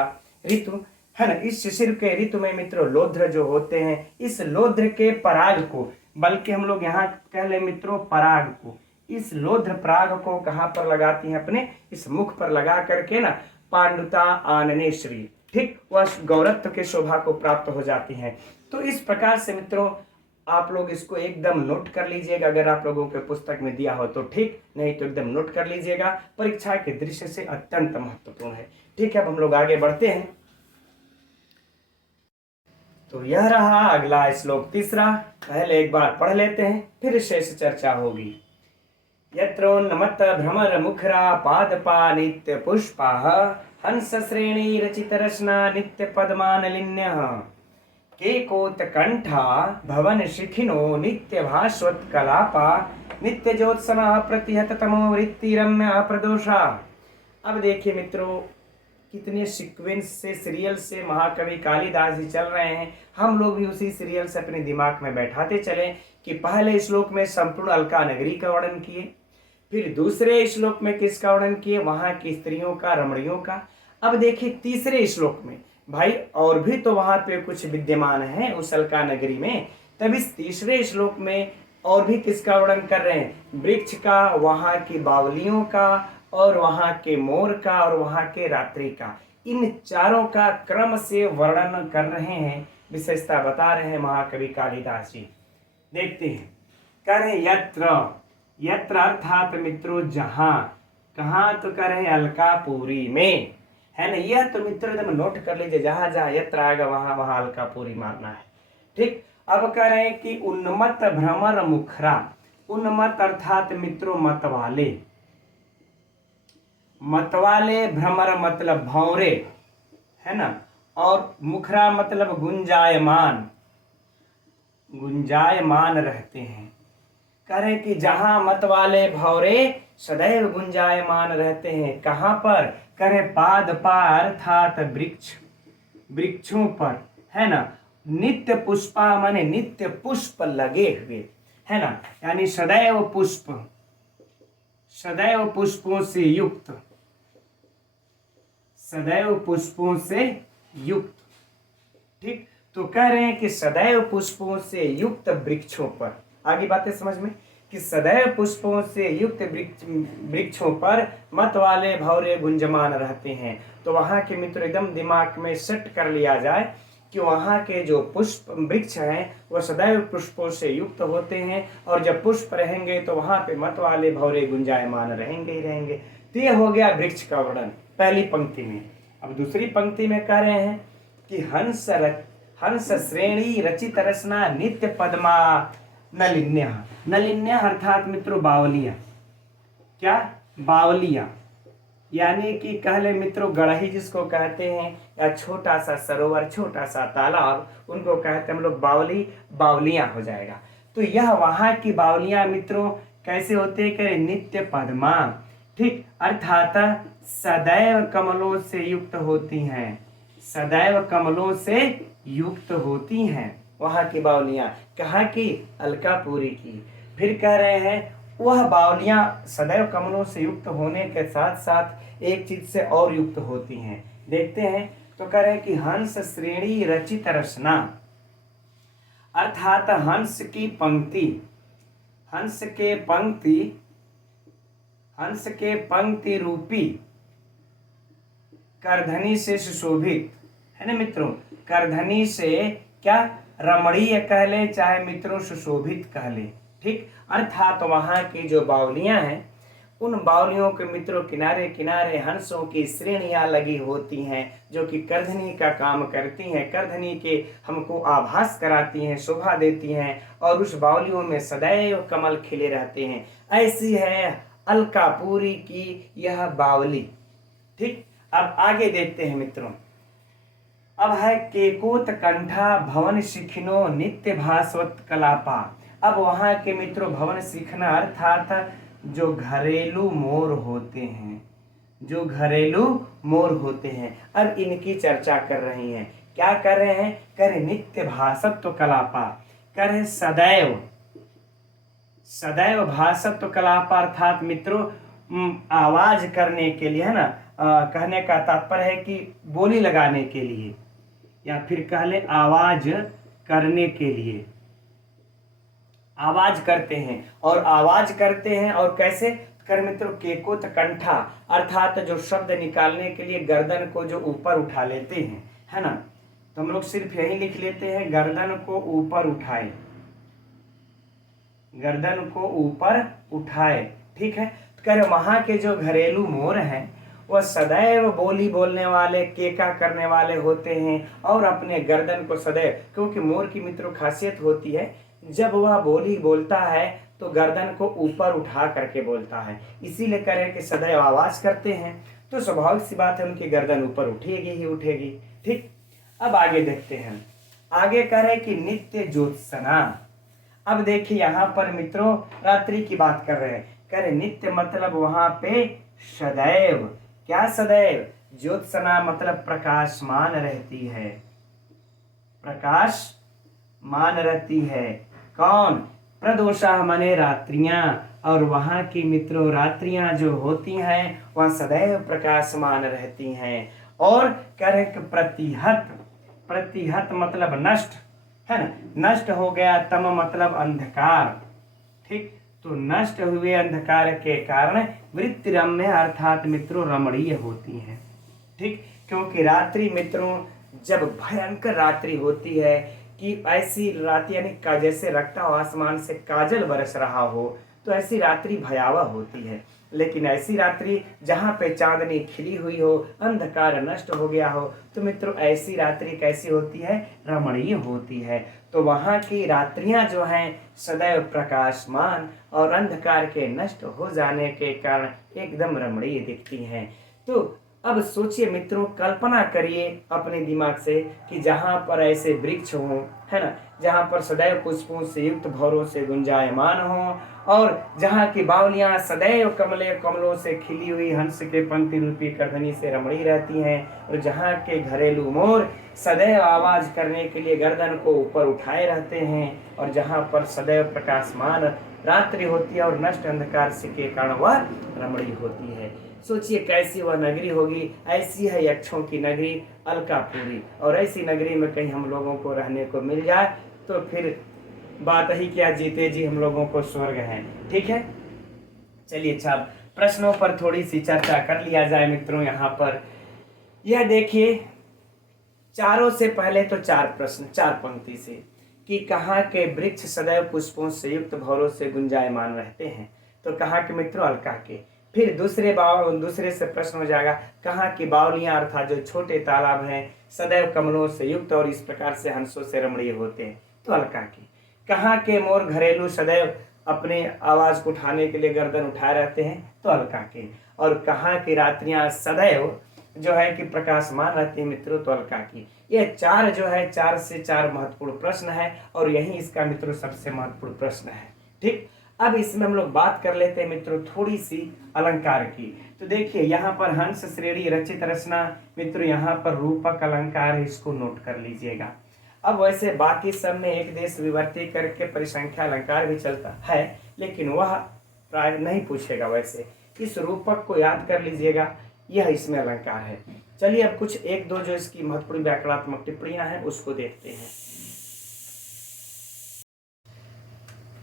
ऋतु, है ना। इस शिशिर के ऋतु में मित्रों लोध्र जो होते हैं, इस लोध्र के पराग को, बल्कि हम लोग यहाँ कह ले मित्रों पराग को, इस लोध्र पराग को कहाँ पर लगाती हैं, अपने इस मुख पर लगा करके ना, पांडुता आनने श्री, ठीक, वह गौरत्व के शोभा को प्राप्त हो जाती हैं। तो इस प्रकार से मित्रों आप लोग इसको एकदम नोट कर लीजिएगा, अगर आप लोगों के पुस्तक में दिया हो तो ठीक, नहीं तो एकदम नोट कर लीजिएगा, परीक्षा के दृश्य से अत्यंत महत्वपूर्ण है। ठीक है, अब हम लोग आगे बढ़ते हैं। तो यह रहा अगला श्लोक तीसरा, पहले एक बार पढ़ लेते हैं फिर शेष चर्चा होगी। यत्रोन्नमत्त भ्रमर मुखरा पादपा नित्य पुष्पाः हंस श्रेणी रचित रचना नित्य पद्मानलिन्यः केकोत्कंठा भवन शिखिनो नित्य भास्वत कलापा नित्य ज्योत्सना प्रतिहत तमो वृत्ति रम्या प्रदोषा। अब देखिए मित्रों कितने सीक्वेंस से सीरियल से महाकवि कालिदास जी चल रहे हैं, हम लोग भी उसी सीरियल से अपने दिमाग में बैठाते चले कि पहले श्लोक में संपूर्ण अलका नगरी का वर्णन किए, फिर दूसरे श्लोक में किसका वर्णन किए, वहां की स्त्रियों का, रमणियों का। अब देखिए तीसरे श्लोक में भाई और भी तो वहां पे कुछ विद्यमान है उस अलका नगरी में, तब इस तीसरे श्लोक में और भी किसका वर्णन कर रहे हैं, वृक्ष का, वहां की बावलियों का, और वहां के मोर का, और वहां के रात्रि का, इन चारों का क्रम से वर्णन कर रहे हैं, विशेषता बता रहे हैं महाकवि कालिदास जी। देखते हैं, कह रहे यत्र, यत्र अर्थात मित्रों जहां, कहां, तो कह रहे अलकापुरी में, है ना। यह तो मित्रों एकदम नोट कर लीजिए, जहां जहां यत्र आएगा वहां वहां अलकापुरी मारना है। ठीक, अब कह रहे हैं कि उन्मत्त भ्रमर मुखरा। उन्मत्त अर्थात मित्रों मत वाले, मत वाले, भ्रमर मतलब भौरे, है ना, और मुखरा मतलब गुंजायमान, गुंजायमान रहते हैं। कह रहे कि जहां मत वाले भौरे सदैव गुंजायमान रहते हैं, कहां पर, करे पाद पार अर्थात वृक्ष, वृक्षों पर, है ना। नित्य पुष्पा माने नित्य पुष्प लगे हुए, है ना, यानी सदैव पुष्प, सदैव पुष्पों से युक्त, सदैव पुष्पों से युक्त। ठीक, तो कह रहे हैं कि सदैव पुष्पों से युक्त वृक्षों पर, आगे बातें समझ में, कि सदैव पुष्पों से युक्त वृक्षों पर मत वाले भौरे गुंजमान रहते हैं। तो वहां के मित्र एकदम दिमाग में सेट कर लिया जाए कि वहां के जो पुष्प वृक्ष हैं वह सदैव पुष्पों से युक्त होते हैं, और जब पुष्प रहेंगे तो वहां पे मत वाले भौरे गुंजायमान रहेंगे ही रहेंगे। तो यह हो गया वृक्ष का वर्णन पहली पंक्ति में। अब दूसरी पंक्ति में कह रहे हैं कि हंस श्रेणी रचित रसना नित्य पद्मा नलिन्य। नलिन्य अर्थात मित्रों बावलिया, क्या, बावलिया, यानी कि कहले मित्रों गढ़ही जिसको कहते हैं, या छोटा सा सरोवर, छोटा सा तालाब, उनको कहते हैं हम लोग बावली, बावलियां हो जाएगा। तो यह वहां की बावलियां मित्रों कैसे होते हैं, कह नित्य पद्मा, ठीक, अर्थात सदैव कमलों से युक्त होती हैं, सदैव कमलों से युक्त होती हैं वहां की बावलियां। कहाँ की, अलकापुरी की। फिर कह रहे हैं वह बावलियां सदैव कमलों से युक्त होने के साथ साथ एक चीज से और युक्त होती हैं, देखते हैं। तो कह रहे हैं कि हंस श्रेणी रचित रचना, अर्थात हंस की पंक्ति, हंस के पंक्ति, हंस के पंक्ति रूपी करधनी से सुशोभित, है ना मित्रों, करधनी से क्या, रमणीय कह ले चाहे मित्रों सुशोभित कह ले। ठीक, अर्थात वहां की जो बावलियां हैं उन बावलियों के मित्रों किनारे किनारे हंसों की श्रेणियां लगी होती हैं, जो कि करधनी का काम करती हैं, करधनी के हमको आभास कराती हैं, शोभा देती हैं, और उस बावलियों में सदैव कमल खिले रहते हैं। ऐसी है अलकापुरी की यह बावली। ठीक, अब आगे देखते हैं मित्रों। अब है केकोत कंठा भवन शिखिनो नित्य भास्वत कलापा। अब वहां के मित्रों भवन शिखना अर्थात जो घरेलू मोर होते हैं, जो घरेलू मोर होते हैं, अब इनकी चर्चा कर रही हैं। क्या कर रहे हैं, करे नित्य भासत्व कलापा, करे सदैव, सदैव भासत्व कलापा अर्थात मित्रों आवाज करने के लिए, है ना, कहने का तात्पर्य है कि बोली लगाने के लिए, या फिर कह ले आवाज करने के लिए, आवाज करते हैं, और आवाज करते हैं और कैसे कर मित्रों, केकोत कंठा अर्थात जो शब्द निकालने के लिए गर्दन को जो ऊपर उठा लेते हैं, है ना। तो हम लोग सिर्फ यही लिख लेते हैं, गर्दन को ऊपर उठाए, गर्दन को ऊपर उठाए। ठीक है, तो कह रहे वहां के जो घरेलू मोर हैं वह सदैव बोली बोलने वाले, केका करने वाले होते हैं, और अपने गर्दन को सदैव, क्योंकि मोर की मित्रों खासियत होती है जब वह बोली बोलता है तो गर्दन को ऊपर उठा करके बोलता है, इसीलिए कह रहे कि सदैव आवाज करते हैं, तो स्वाभाविक सी बात है उनकी गर्दन ऊपर उठेगी ही उठेगी। ठीक, अब आगे देखते हैं। आगे कह रहे कि नित्य ज्योत्सना। अब देखिए यहाँ पर मित्रों रात्रि की बात कर रहे हैं, कह रहे नित्य मतलब वहां पे सदैव, क्या सदैव, ज्योत्सना मतलब प्रकाशमान रहती है, प्रकाशमान रहती है। कौन, प्रदोषा माने रात्रियां, और वहां की मित्रों रात्रियां जो होती हैं वह सदैव प्रकाशमान रहती हैं। और कह रहे कि प्रतिहत, प्रतिहत मतलब नष्ट, है ना, नष्ट हो गया, तम मतलब अंधकार। ठीक, तो नष्ट हुए अंधकार के कारण वृत्तिरम्य अर्थात मित्रों रमणीय होती हैं। ठीक, क्योंकि रात्रि मित्रों जब भयंकर रात्रि होती है कि ऐसी रात्रि यानी जैसे रक्ता आसमान से काजल बरस रहा हो, तो ऐसी रात्रि भयावह होती है। लेकिन ऐसी रात्रि जहाँ पे चांदनी खिली हुई हो, अंधकार नष्ट हो गया हो, तो मित्रों ऐसी रात्रि कैसी होती है? रमणीय होती है। तो वहाँ की रात्रियाँ जो हैं सदैव प्रकाशमान और अंधकार के नष्ट हो जाने के कारण एकदम रमणीय दिखती हैं। तो अब सोचिए मित्रों, कल्पना करिए अपने दिमाग से कि जहाँ पर ऐसे वृक्ष हों, है ना, जहाँ पर सदैव पुष्पों से युक्त भौरों से गुंजायमान हों, और जहाँ की बावलियाँ सदैव कमलों से खिली हुई हंस के पंक्ति रूपी करधनी से रमणी रहती हैं, और जहाँ के घरेलू मोर सदैव आवाज करने के लिए गर्दन को ऊपर उठाए रहते हैं, और जहाँ पर सदैव प्रकाशमान रात्रि होती है और नष्ट अंधकार से के कारण वह रमणी होती है। सोचिए कैसी वह नगरी होगी। ऐसी है यक्षों की नगरी अलकापुरी, और ऐसी नगरी में कहीं हम लोगों को रहने को मिल जाए तो फिर बात ही क्या, जीते जी हम लोगों को स्वर्ग है। ठीक है, चलिए अच्छा प्रश्नों पर थोड़ी सी चर्चा कर लिया जाए मित्रों। यहाँ पर यह देखिए, चारों से पहले तो चार प्रश्न, चार पंक्ति से, कि कहाँ के वृक्ष सदैव पुष्पों से युक्त भौरों से गुंजायमान रहते हैं, तो कहाँ के मित्रों? अलका के। फिर दूसरे से प्रश्न हो जाएगा, कहाँ की बावलियां अर्थात जो छोटे तालाब हैं सदैव कमलों से युक्त और इस प्रकार से हंसों से रमणीय होते हैं, तो अलका की। कहाँ के मोर घरेलू सदैव अपने आवाज को उठाने के लिए गर्दन उठाए रहते हैं, तो अलका के। और कहाँ की रात्रियां सदैव जो है कि प्रकाशमान रहती है मित्रों, तो अलका की। ये चार जो है, चार से चार महत्वपूर्ण प्रश्न है, और यही इसका मित्रों सबसे महत्वपूर्ण प्रश्न है। ठीक, अब इसमें हम लोग बात कर लेते हैं मित्रों थोड़ी सी अलंकार की। तो देखिए यहाँ पर हंस श्रेणी रचित रचना, मित्रों यहाँ पर रूपक अलंकार है, इसको नोट कर लीजिएगा। अब वैसे बाकी सब में एक देश विवर्ती करके परिसंख्या अलंकार भी चलता है, लेकिन वह प्राय नहीं पूछेगा। वैसे इस रूपक को याद कर लीजिएगा, यह इसमें अलंकार है। चलिए अब कुछ एक दो जो इसकी महत्वपूर्ण व्याकरणात्मक टिप्पणियां हैं उसको देखते हैं।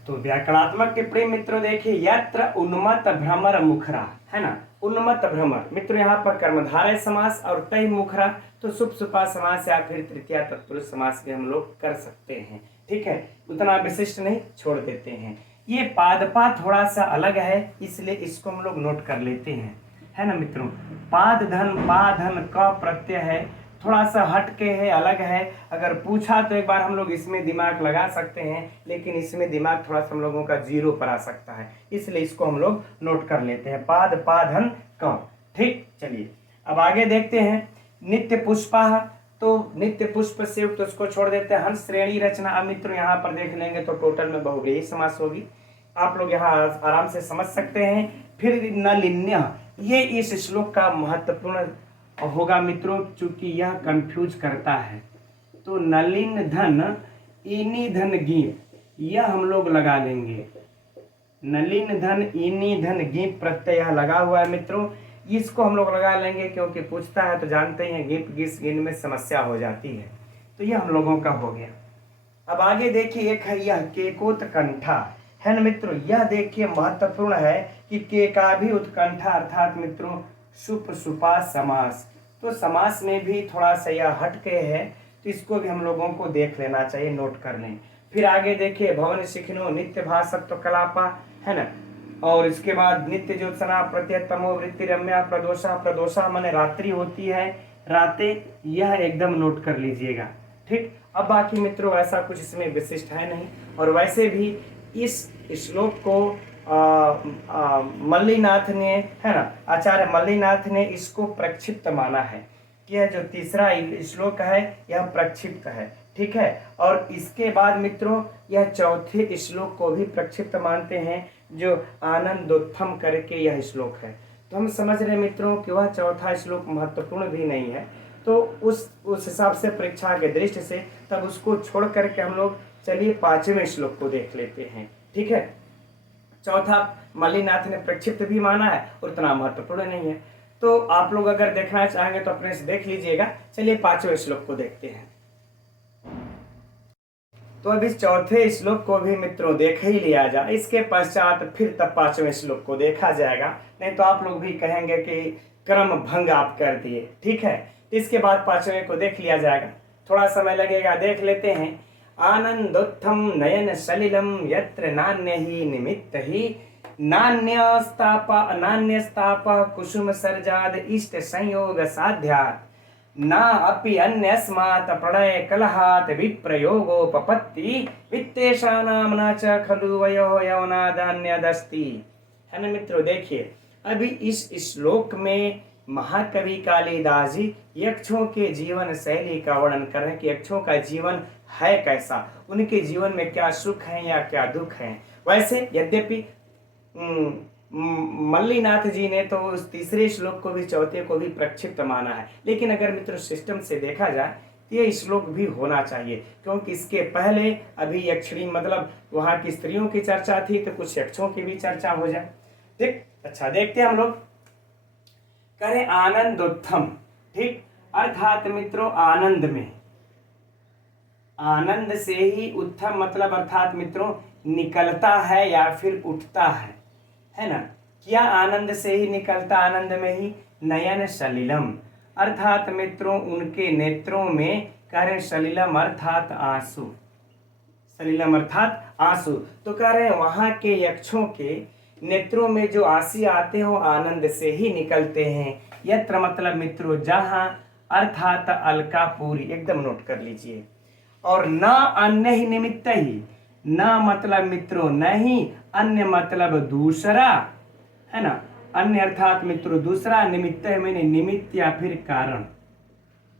तो व्याकरणात्मक टिप्पणी मित्रों देखिए, यत्र उन्मत्त भ्रमर मुखरा, है ना, उन्मत्त भ्रमर मित्रों यहाँ पर कर्मधारय समास, और तय मुखरा तो शुभ सुपा समास या फिर तृतीया तत्पुरुष समास भी हम लोग कर सकते हैं। ठीक है, उतना विशिष्ट नहीं, छोड़ देते हैं। ये पादपा थोड़ा सा अलग है, इसलिए इसको हम लोग नोट कर लेते हैं, है ना मित्रों। पाद धन का प्रत्यय है, थोड़ा सा हट के है, अलग है। अगर पूछा तो एक बार हम लोग इसमें दिमाग लगा सकते हैं, लेकिन इसमें दिमाग थोड़ा सा हम लोगों का जीरो पर आ सकता है, इसलिए इसको हम लोग नोट कर लेते हैं, पाधन क। ठीक, चलिए अब आगे देखते हैं। नित्य पुष्पा, तो नित्य पुष्प से युक्त तो उसको छोड़ देते हैं। हंस श्रेणी रचना, अब मित्रों यहाँ पर देख लेंगे तो टोटल में बहुव्रीहि समास होगी, आप लोग यहाँ आराम से समझ सकते हैं। फिर नलिन्य, ये इस श्लोक का महत्वपूर्ण होगा मित्रों, चूंकि यह कंफ्यूज करता है। तो नलिन धन इनी धन गीप, यह हम लोग लगा लेंगे। नलिन धन इनी धन गीप प्रत्यय लगा हुआ है मित्रों, इसको हम लोग लगा लेंगे, क्योंकि पूछता है तो जानते हैं गीप गिस गिन में समस्या हो जाती है। तो यह हम लोगों का हो गया। अब आगे देखिए, एक है यह केकोत कंठा, है ना मित्रों। यह देखिए महत्वपूर्ण है कि के का भी उत्कंठा अर्थात मित्रों सुप सुपा समास, तो समास में भी थोड़ा सा यह हटके है, तो इसको भी हम लोगों को देख लेना चाहिए, नोट कर लें। फिर आगे देखिए, भवन शिखिनो नित्य भासत्व कलापा, है ना, और इसके बाद नित्य ज्योत्सना प्रत्यय तमो वृत्ति रम्या प्रदोषा, प्रदोषा माने रात्रि होती है, रातें, यह एकदम नोट कर लीजिएगा। ठीक, अब बाकी मित्रों ऐसा कुछ इसमें विशिष्ट है नहीं, और वैसे भी इस श्लोक को मल्लीनाथ ने, है ना, आचार्य मल्लीनाथ ने इसको प्रक्षिप्त माना है, कि यह जो तीसरा श्लोक है यह प्रक्षिप्त है। ठीक है, और इसके बाद मित्रों यह चौथे श्लोक को भी प्रक्षिप्त मानते हैं, जो आनंदोत्थम करके यह श्लोक है। तो हम समझ रहे मित्रों कि वह चौथा श्लोक महत्वपूर्ण भी नहीं है, तो उस हिसाब से परीक्षा के दृष्टि से तब उसको छोड़ करके हम लोग चलिए पांचवें श्लोक को देख लेते हैं। ठीक है, चौथा मल्लीनाथ ने प्रक्षिप्त भी माना है, उतना महत्वपूर्ण नहीं है, तो आप लोग अगर देखना चाहेंगे तो अपने से देख लीजिएगा। चलिए पांचवें श्लोक को देखते हैं। तो अब इस चौथे श्लोक को भी मित्रों देख ही लिया जाए, इसके पश्चात फिर तब पांचवें श्लोक को देखा जाएगा, नहीं तो आप लोग भी कहेंगे कि क्रम भंग आप कर दिए। ठीक है, इसके बाद पांचवें को देख लिया जाएगा, थोड़ा समय लगेगा, देख लेते हैं। आनंदोत्थम नयन सलिलम यत्र नान्य ही निमित्त ही नान्यस्ताप कुसुम सर्जाद इष्ट संयोग साध्यात् न अपि अन्यस्मात् प्रणय कलहात् विप्रयोगोपपत्ति वित्तेषाणां न च खलु वयो यवनादन्यदस्ति। है ना मित्रों, देखिए अभी इस श्लोक में महाकवि कालिदास जी यक्षों के जीवन शैली का वर्णन कर रहे हैं कि यक्षों का जीवन है कैसा, उनके जीवन में क्या सुख है या क्या दुख है। वैसे यद्यपि मल्लीनाथ जी ने तो उस तीसरे श्लोक को भी चौथे को भी प्रक्षिप्त माना है, लेकिन अगर मित्रों सिस्टम से देखा जाए तो ये श्लोक भी होना चाहिए, क्योंकि इसके पहले अभी यक्षिणी मतलब वहाँ की स्त्रियों की चर्चा थी, तो कुछ यक्षों की भी चर्चा हो जाए। ठीक, अच्छा देखते हैं हम लोग। करें आनंदोत्थम, ठीक, अर्थात मित्रों आनंद में, आनंद से ही उत्थम मतलब अर्थात मित्रों निकलता है या फिर उठता है ना। क्या आनंद से ही निकलता, आनंद में ही नयन सलिलम, अर्थात मित्रों उनके नेत्रों में कह रहे सलिलम अर्थात आंसू, सलिलम अर्थात आंसू। तो कह रहे वहां के यक्षों के नेत्रों में जो आंसू आते हो आनंद से ही निकलते हैं। यत्र मतलब मित्रों जहां, अर्थात अलकापुरी, एकदम नोट कर लीजिए। और न अन्य ही निमित्त ही, न मतलब मित्रों नहीं, अन्य मतलब दूसरा, है ना, अन्य अर्थात मित्रों दूसरा, निमित्त है मैंने निमित्त या फिर कारण।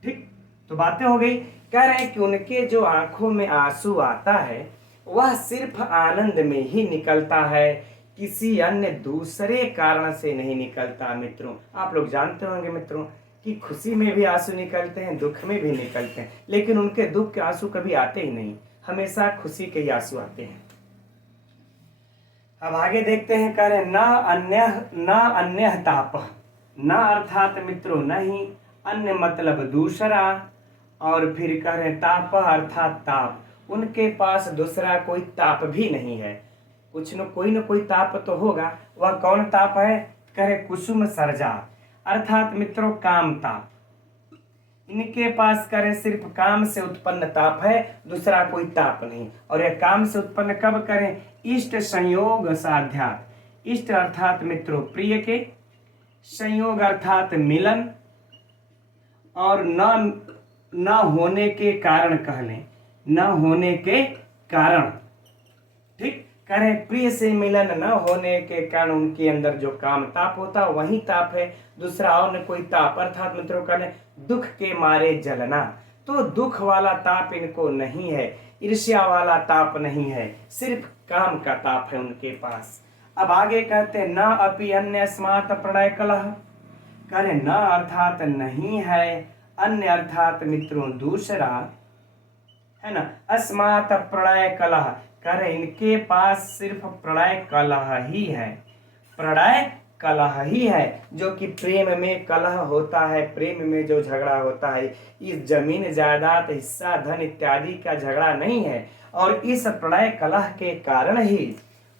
ठीक, तो बातें हो गई। कह रहे हैं कि उनके जो आंखों में आंसू आता है वह सिर्फ आनंद में ही निकलता है, किसी अन्य दूसरे कारण से नहीं निकलता। मित्रों आप लोग जानते होंगे मित्रों कि खुशी में भी आंसू निकलते हैं, दुख में भी निकलते हैं, लेकिन उनके दुख के आंसू कभी आते ही नहीं, हमेशा खुशी के ही आंसू आते हैं। अब आगे देखते हैं, कह रहे न अन्य ताप, न अर्थात मित्रों नहीं, अन्य मतलब दूसरा, और फिर कह रहे ताप अर्थात ताप, उनके पास दूसरा कोई ताप भी नहीं है। कुछ न कोई ताप तो होगा, वह कौन ताप है? कह रहे कुसुम सर्जा, अर्थात मित्रों काम ताप। इनके पास करें सिर्फ काम से उत्पन्न ताप है, दूसरा कोई ताप नहीं। और यह काम से उत्पन्न कब करें? इष्ट संयोग साध्यात, इष्ट अर्थात मित्रों प्रिय के, संयोग अर्थात मिलन, और न होने के कारण कह लें, न होने के कारण। ठीक, करें प्रिय से मिलन न होने के कारण उनके अंदर जो काम ताप होता वही ताप है, दूसरा और न कोई ताप। अर्थात मित्रों करें दुख के मारे जलना, तो दुख वाला ताप इनको नहीं है, ईर्ष्या वाला ताप नहीं है, सिर्फ काम का ताप है उनके पास। अब आगे कहते हैं न अपि अन्य स्मात प्रणय कलह, करें न अर्थात नहीं है, अन्य अर्थात मित्रों दूसरा, है ना, अस्मात प्रणय कलह, करें इनके पास सिर्फ प्रणय कलह ही है, प्रणय कलह ही है, जो कि प्रेम में कलह होता है, प्रेम में जो झगड़ा होता है, इस जमीन जायदाद हिस्सा धन इत्यादि का झगड़ा नहीं है। और इस प्रणय कलह के कारण ही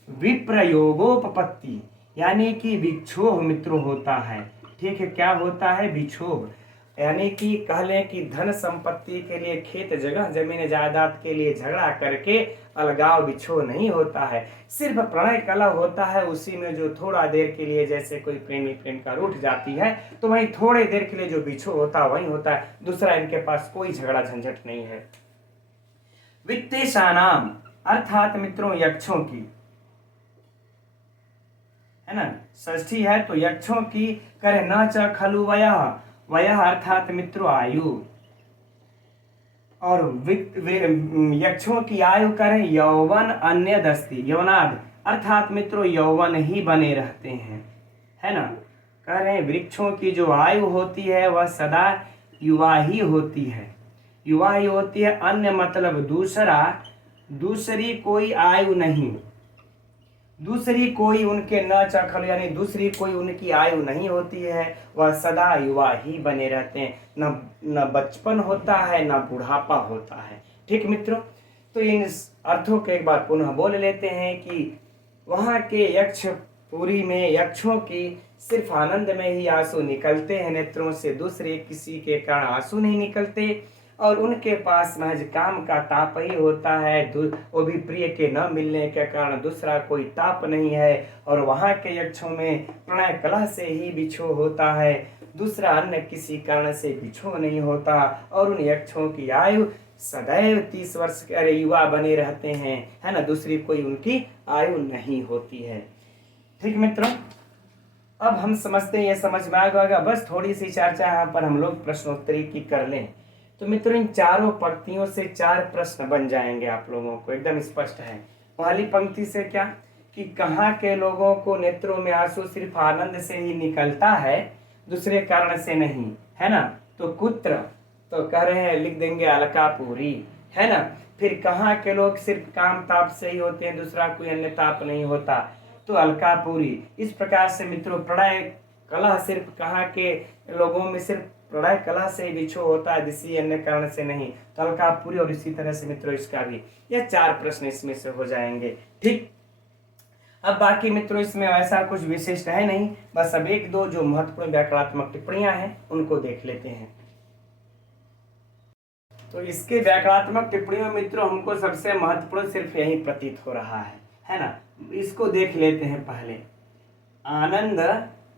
विप्रयोगोपपत्ति यानी कि विक्षोभ मित्रों होता है। ठीक है, क्या होता है? विक्षोभ, यानी कि कह लें कि धन संपत्ति के लिए, खेत जगह जमीन जायदाद के लिए झगड़ा करके अलगाव विक्षोभ नहीं होता है, सिर्फ प्रणय कलह होता है। उसी में जो थोड़ा देर के लिए, जैसे कोई प्रेमी प्रेमिका रूठ जाती है तो वहीं थोड़े देर के लिए जो विक्षोभ होता है वही होता है, दूसरा इनके पास कोई झगड़ा झंझट नहीं है। वित्तेषाणाम अर्थात मित्रों यक्षों की, है ना, षष्ठी है तो यक्षों की, करे न च खलु वयः, वयः अर्थात मित्रों आयु, और यक्षों की आयु करें यौवन अन्य दस्ती, यौनाद अर्थात मित्रों यौवन ही बने रहते हैं, है ना। कह रहे हैं वृक्षों की जो आयु होती है वह सदा युवा ही होती है, युवा ही होती है, अन्य मतलब दूसरा, दूसरी कोई आयु नहीं, दूसरी कोई उनके न चखल यानी दूसरी कोई उनकी आयु नहीं होती है, वह सदा युवा ही बने रहते हैं, न बचपन होता है न बुढ़ापा होता है। ठीक मित्रों, तो इन अर्थों के एक बार पुनः बोल लेते हैं कि वहाँ के यक्षपुरी में यक्षों की सिर्फ आनंद में ही आंसू निकलते हैं नेत्रों से, दूसरे किसी के कारण आंसू नहीं निकलते। और उनके पास महज काम का ताप ही होता है, वो भी प्रिय के न मिलने के कारण दूसरा कोई ताप नहीं है। और वहाँ के यक्षों में प्रणय कला से ही बिछो होता है, दूसरा अन्य किसी कारण से बिछो नहीं होता। और उन यक्षों की आयु सदैव 30 वर्ष के अरे युवा बने रहते हैं, है ना, दूसरी कोई उनकी आयु नहीं होती है। ठीक मित्रों, अब हम समझते हैं, ये समझ में आ गया। बस थोड़ी सी चर्चा यहाँ पर हम लोग प्रश्नोत्तरी की कर लें तो मित्रों इन चारों पंक्तियों से 4 प्रश्न बन जाएंगे, आप लोगों को एकदम स्पष्ट है। पहली पंक्ति से क्या कि कहाँ के लोगों को नेत्रों में आंसू सिर्फ आनंद से ही निकलता है, दूसरे कारण से नहीं, है ना। तो कुत्र तो कह रहे हैं, लिख देंगे अलकापुरी, है ना। फिर कहाँ के लोग सिर्फ काम ताप से ही होते हैं, दूसरा कोई अन्य ताप नहीं होता, तो अलकापुरी। इस प्रकार से मित्रों प्रणय कला सिर्फ कहाँ के लोगों में सिर्फ प्रणय कला से ही बिछो होता है, किसी अन्य कारण से नहीं, तो अलकापुरी। और इसी तरह से मित्रों इसका भी यह 4 प्रश्न इसमें से हो जाएंगे। ठीक, अब बाकी मित्रों इसमें ऐसा कुछ विशिष्ट है नहीं, बस अब 1-2 जो महत्वपूर्ण व्याकरणात्मक टिप्पणियां हैं उनको देख लेते हैं। तो इसके व्याकरणात्मक टिप्पणियों में मित्रों हमको सबसे महत्वपूर्ण सिर्फ यही प्रतीत हो रहा है ना। इसको देख लेते हैं पहले। आनंद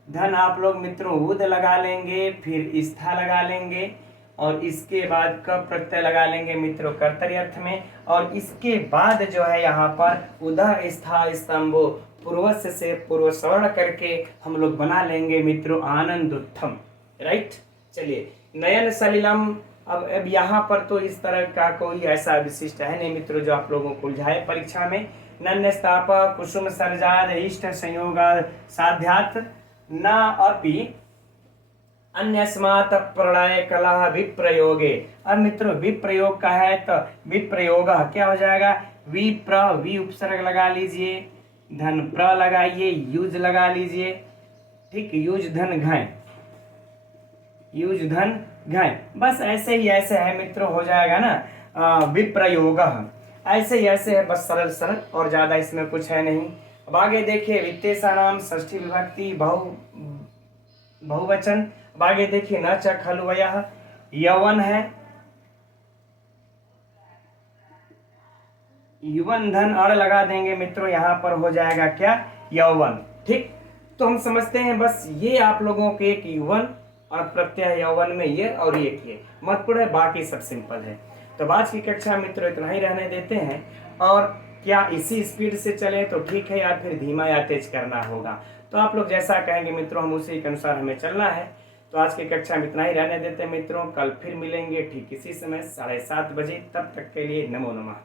धन आप लोग मित्रों उद लगा लेंगे, फिर स्था लगा लेंगे, और इसके बाद क प्रत्यय लगा लेंगे मित्रों कर्तरी अर्थ में। और इसके बाद जो है यहाँ पर उदह स्था स्तंभो पूर्वस्य से पूर्व सवर्ण करके हम लोग बना लेंगे मित्रों आनंदोत्थम। राइट, चलिए नयन सलिलम। अब यहाँ पर तो इस तरह का कोई ऐसा विशिष्ट है नहीं मित्रों जो आप लोगों को उलझाए परीक्षा में। नन्यस्ताप कुसुम सर्जाद इष्ट संयोग साध्यात न अपि अन्यस्मात् प्रणय कला विप्रयोगे। अब मित्रों विप्रयोग का है तो विप्रयोग क्या हो जाएगा, वी उपसर्ग लगा लीजिए, धन प्र लगाइए, यूज लगा लीजिए। ठीक, यूज धन घय, यूज धन घय, बस ऐसे ही ऐसे है मित्रों, हो जाएगा ना विप्रयोग। ऐसे ही ऐसे है, बस सरल सरल, और ज्यादा इसमें कुछ है नहीं। अब आगे देखिए वित्तेषा नाम षष्ठी विभक्ति बहुवचन। अब आगे देखिए न च खलु वयः यौवन है, युवन धन अड़ लगा देंगे मित्रों, यहाँ पर हो जाएगा क्या यौवन। ठीक, तो हम समझते हैं बस ये आप लोगों के एक युवन और प्रत्यय यौवन में ये और ये महत्वपूर्ण है, बाकी सब सिंपल है। तो आज की कक्षा मित्रों इतना ही रहने देते हैं, और क्या इसी स्पीड से चले तो ठीक है या फिर धीमा या तेज करना होगा, तो आप लोग जैसा कहेंगे मित्रों हम उसी के अनुसार हमें चलना है। तो आज की कक्षा में इतना ही रहने देते हैं मित्रों, कल फिर मिलेंगे ठीक इसी समय 7:30 बजे। तब तक के लिए नमो नमः।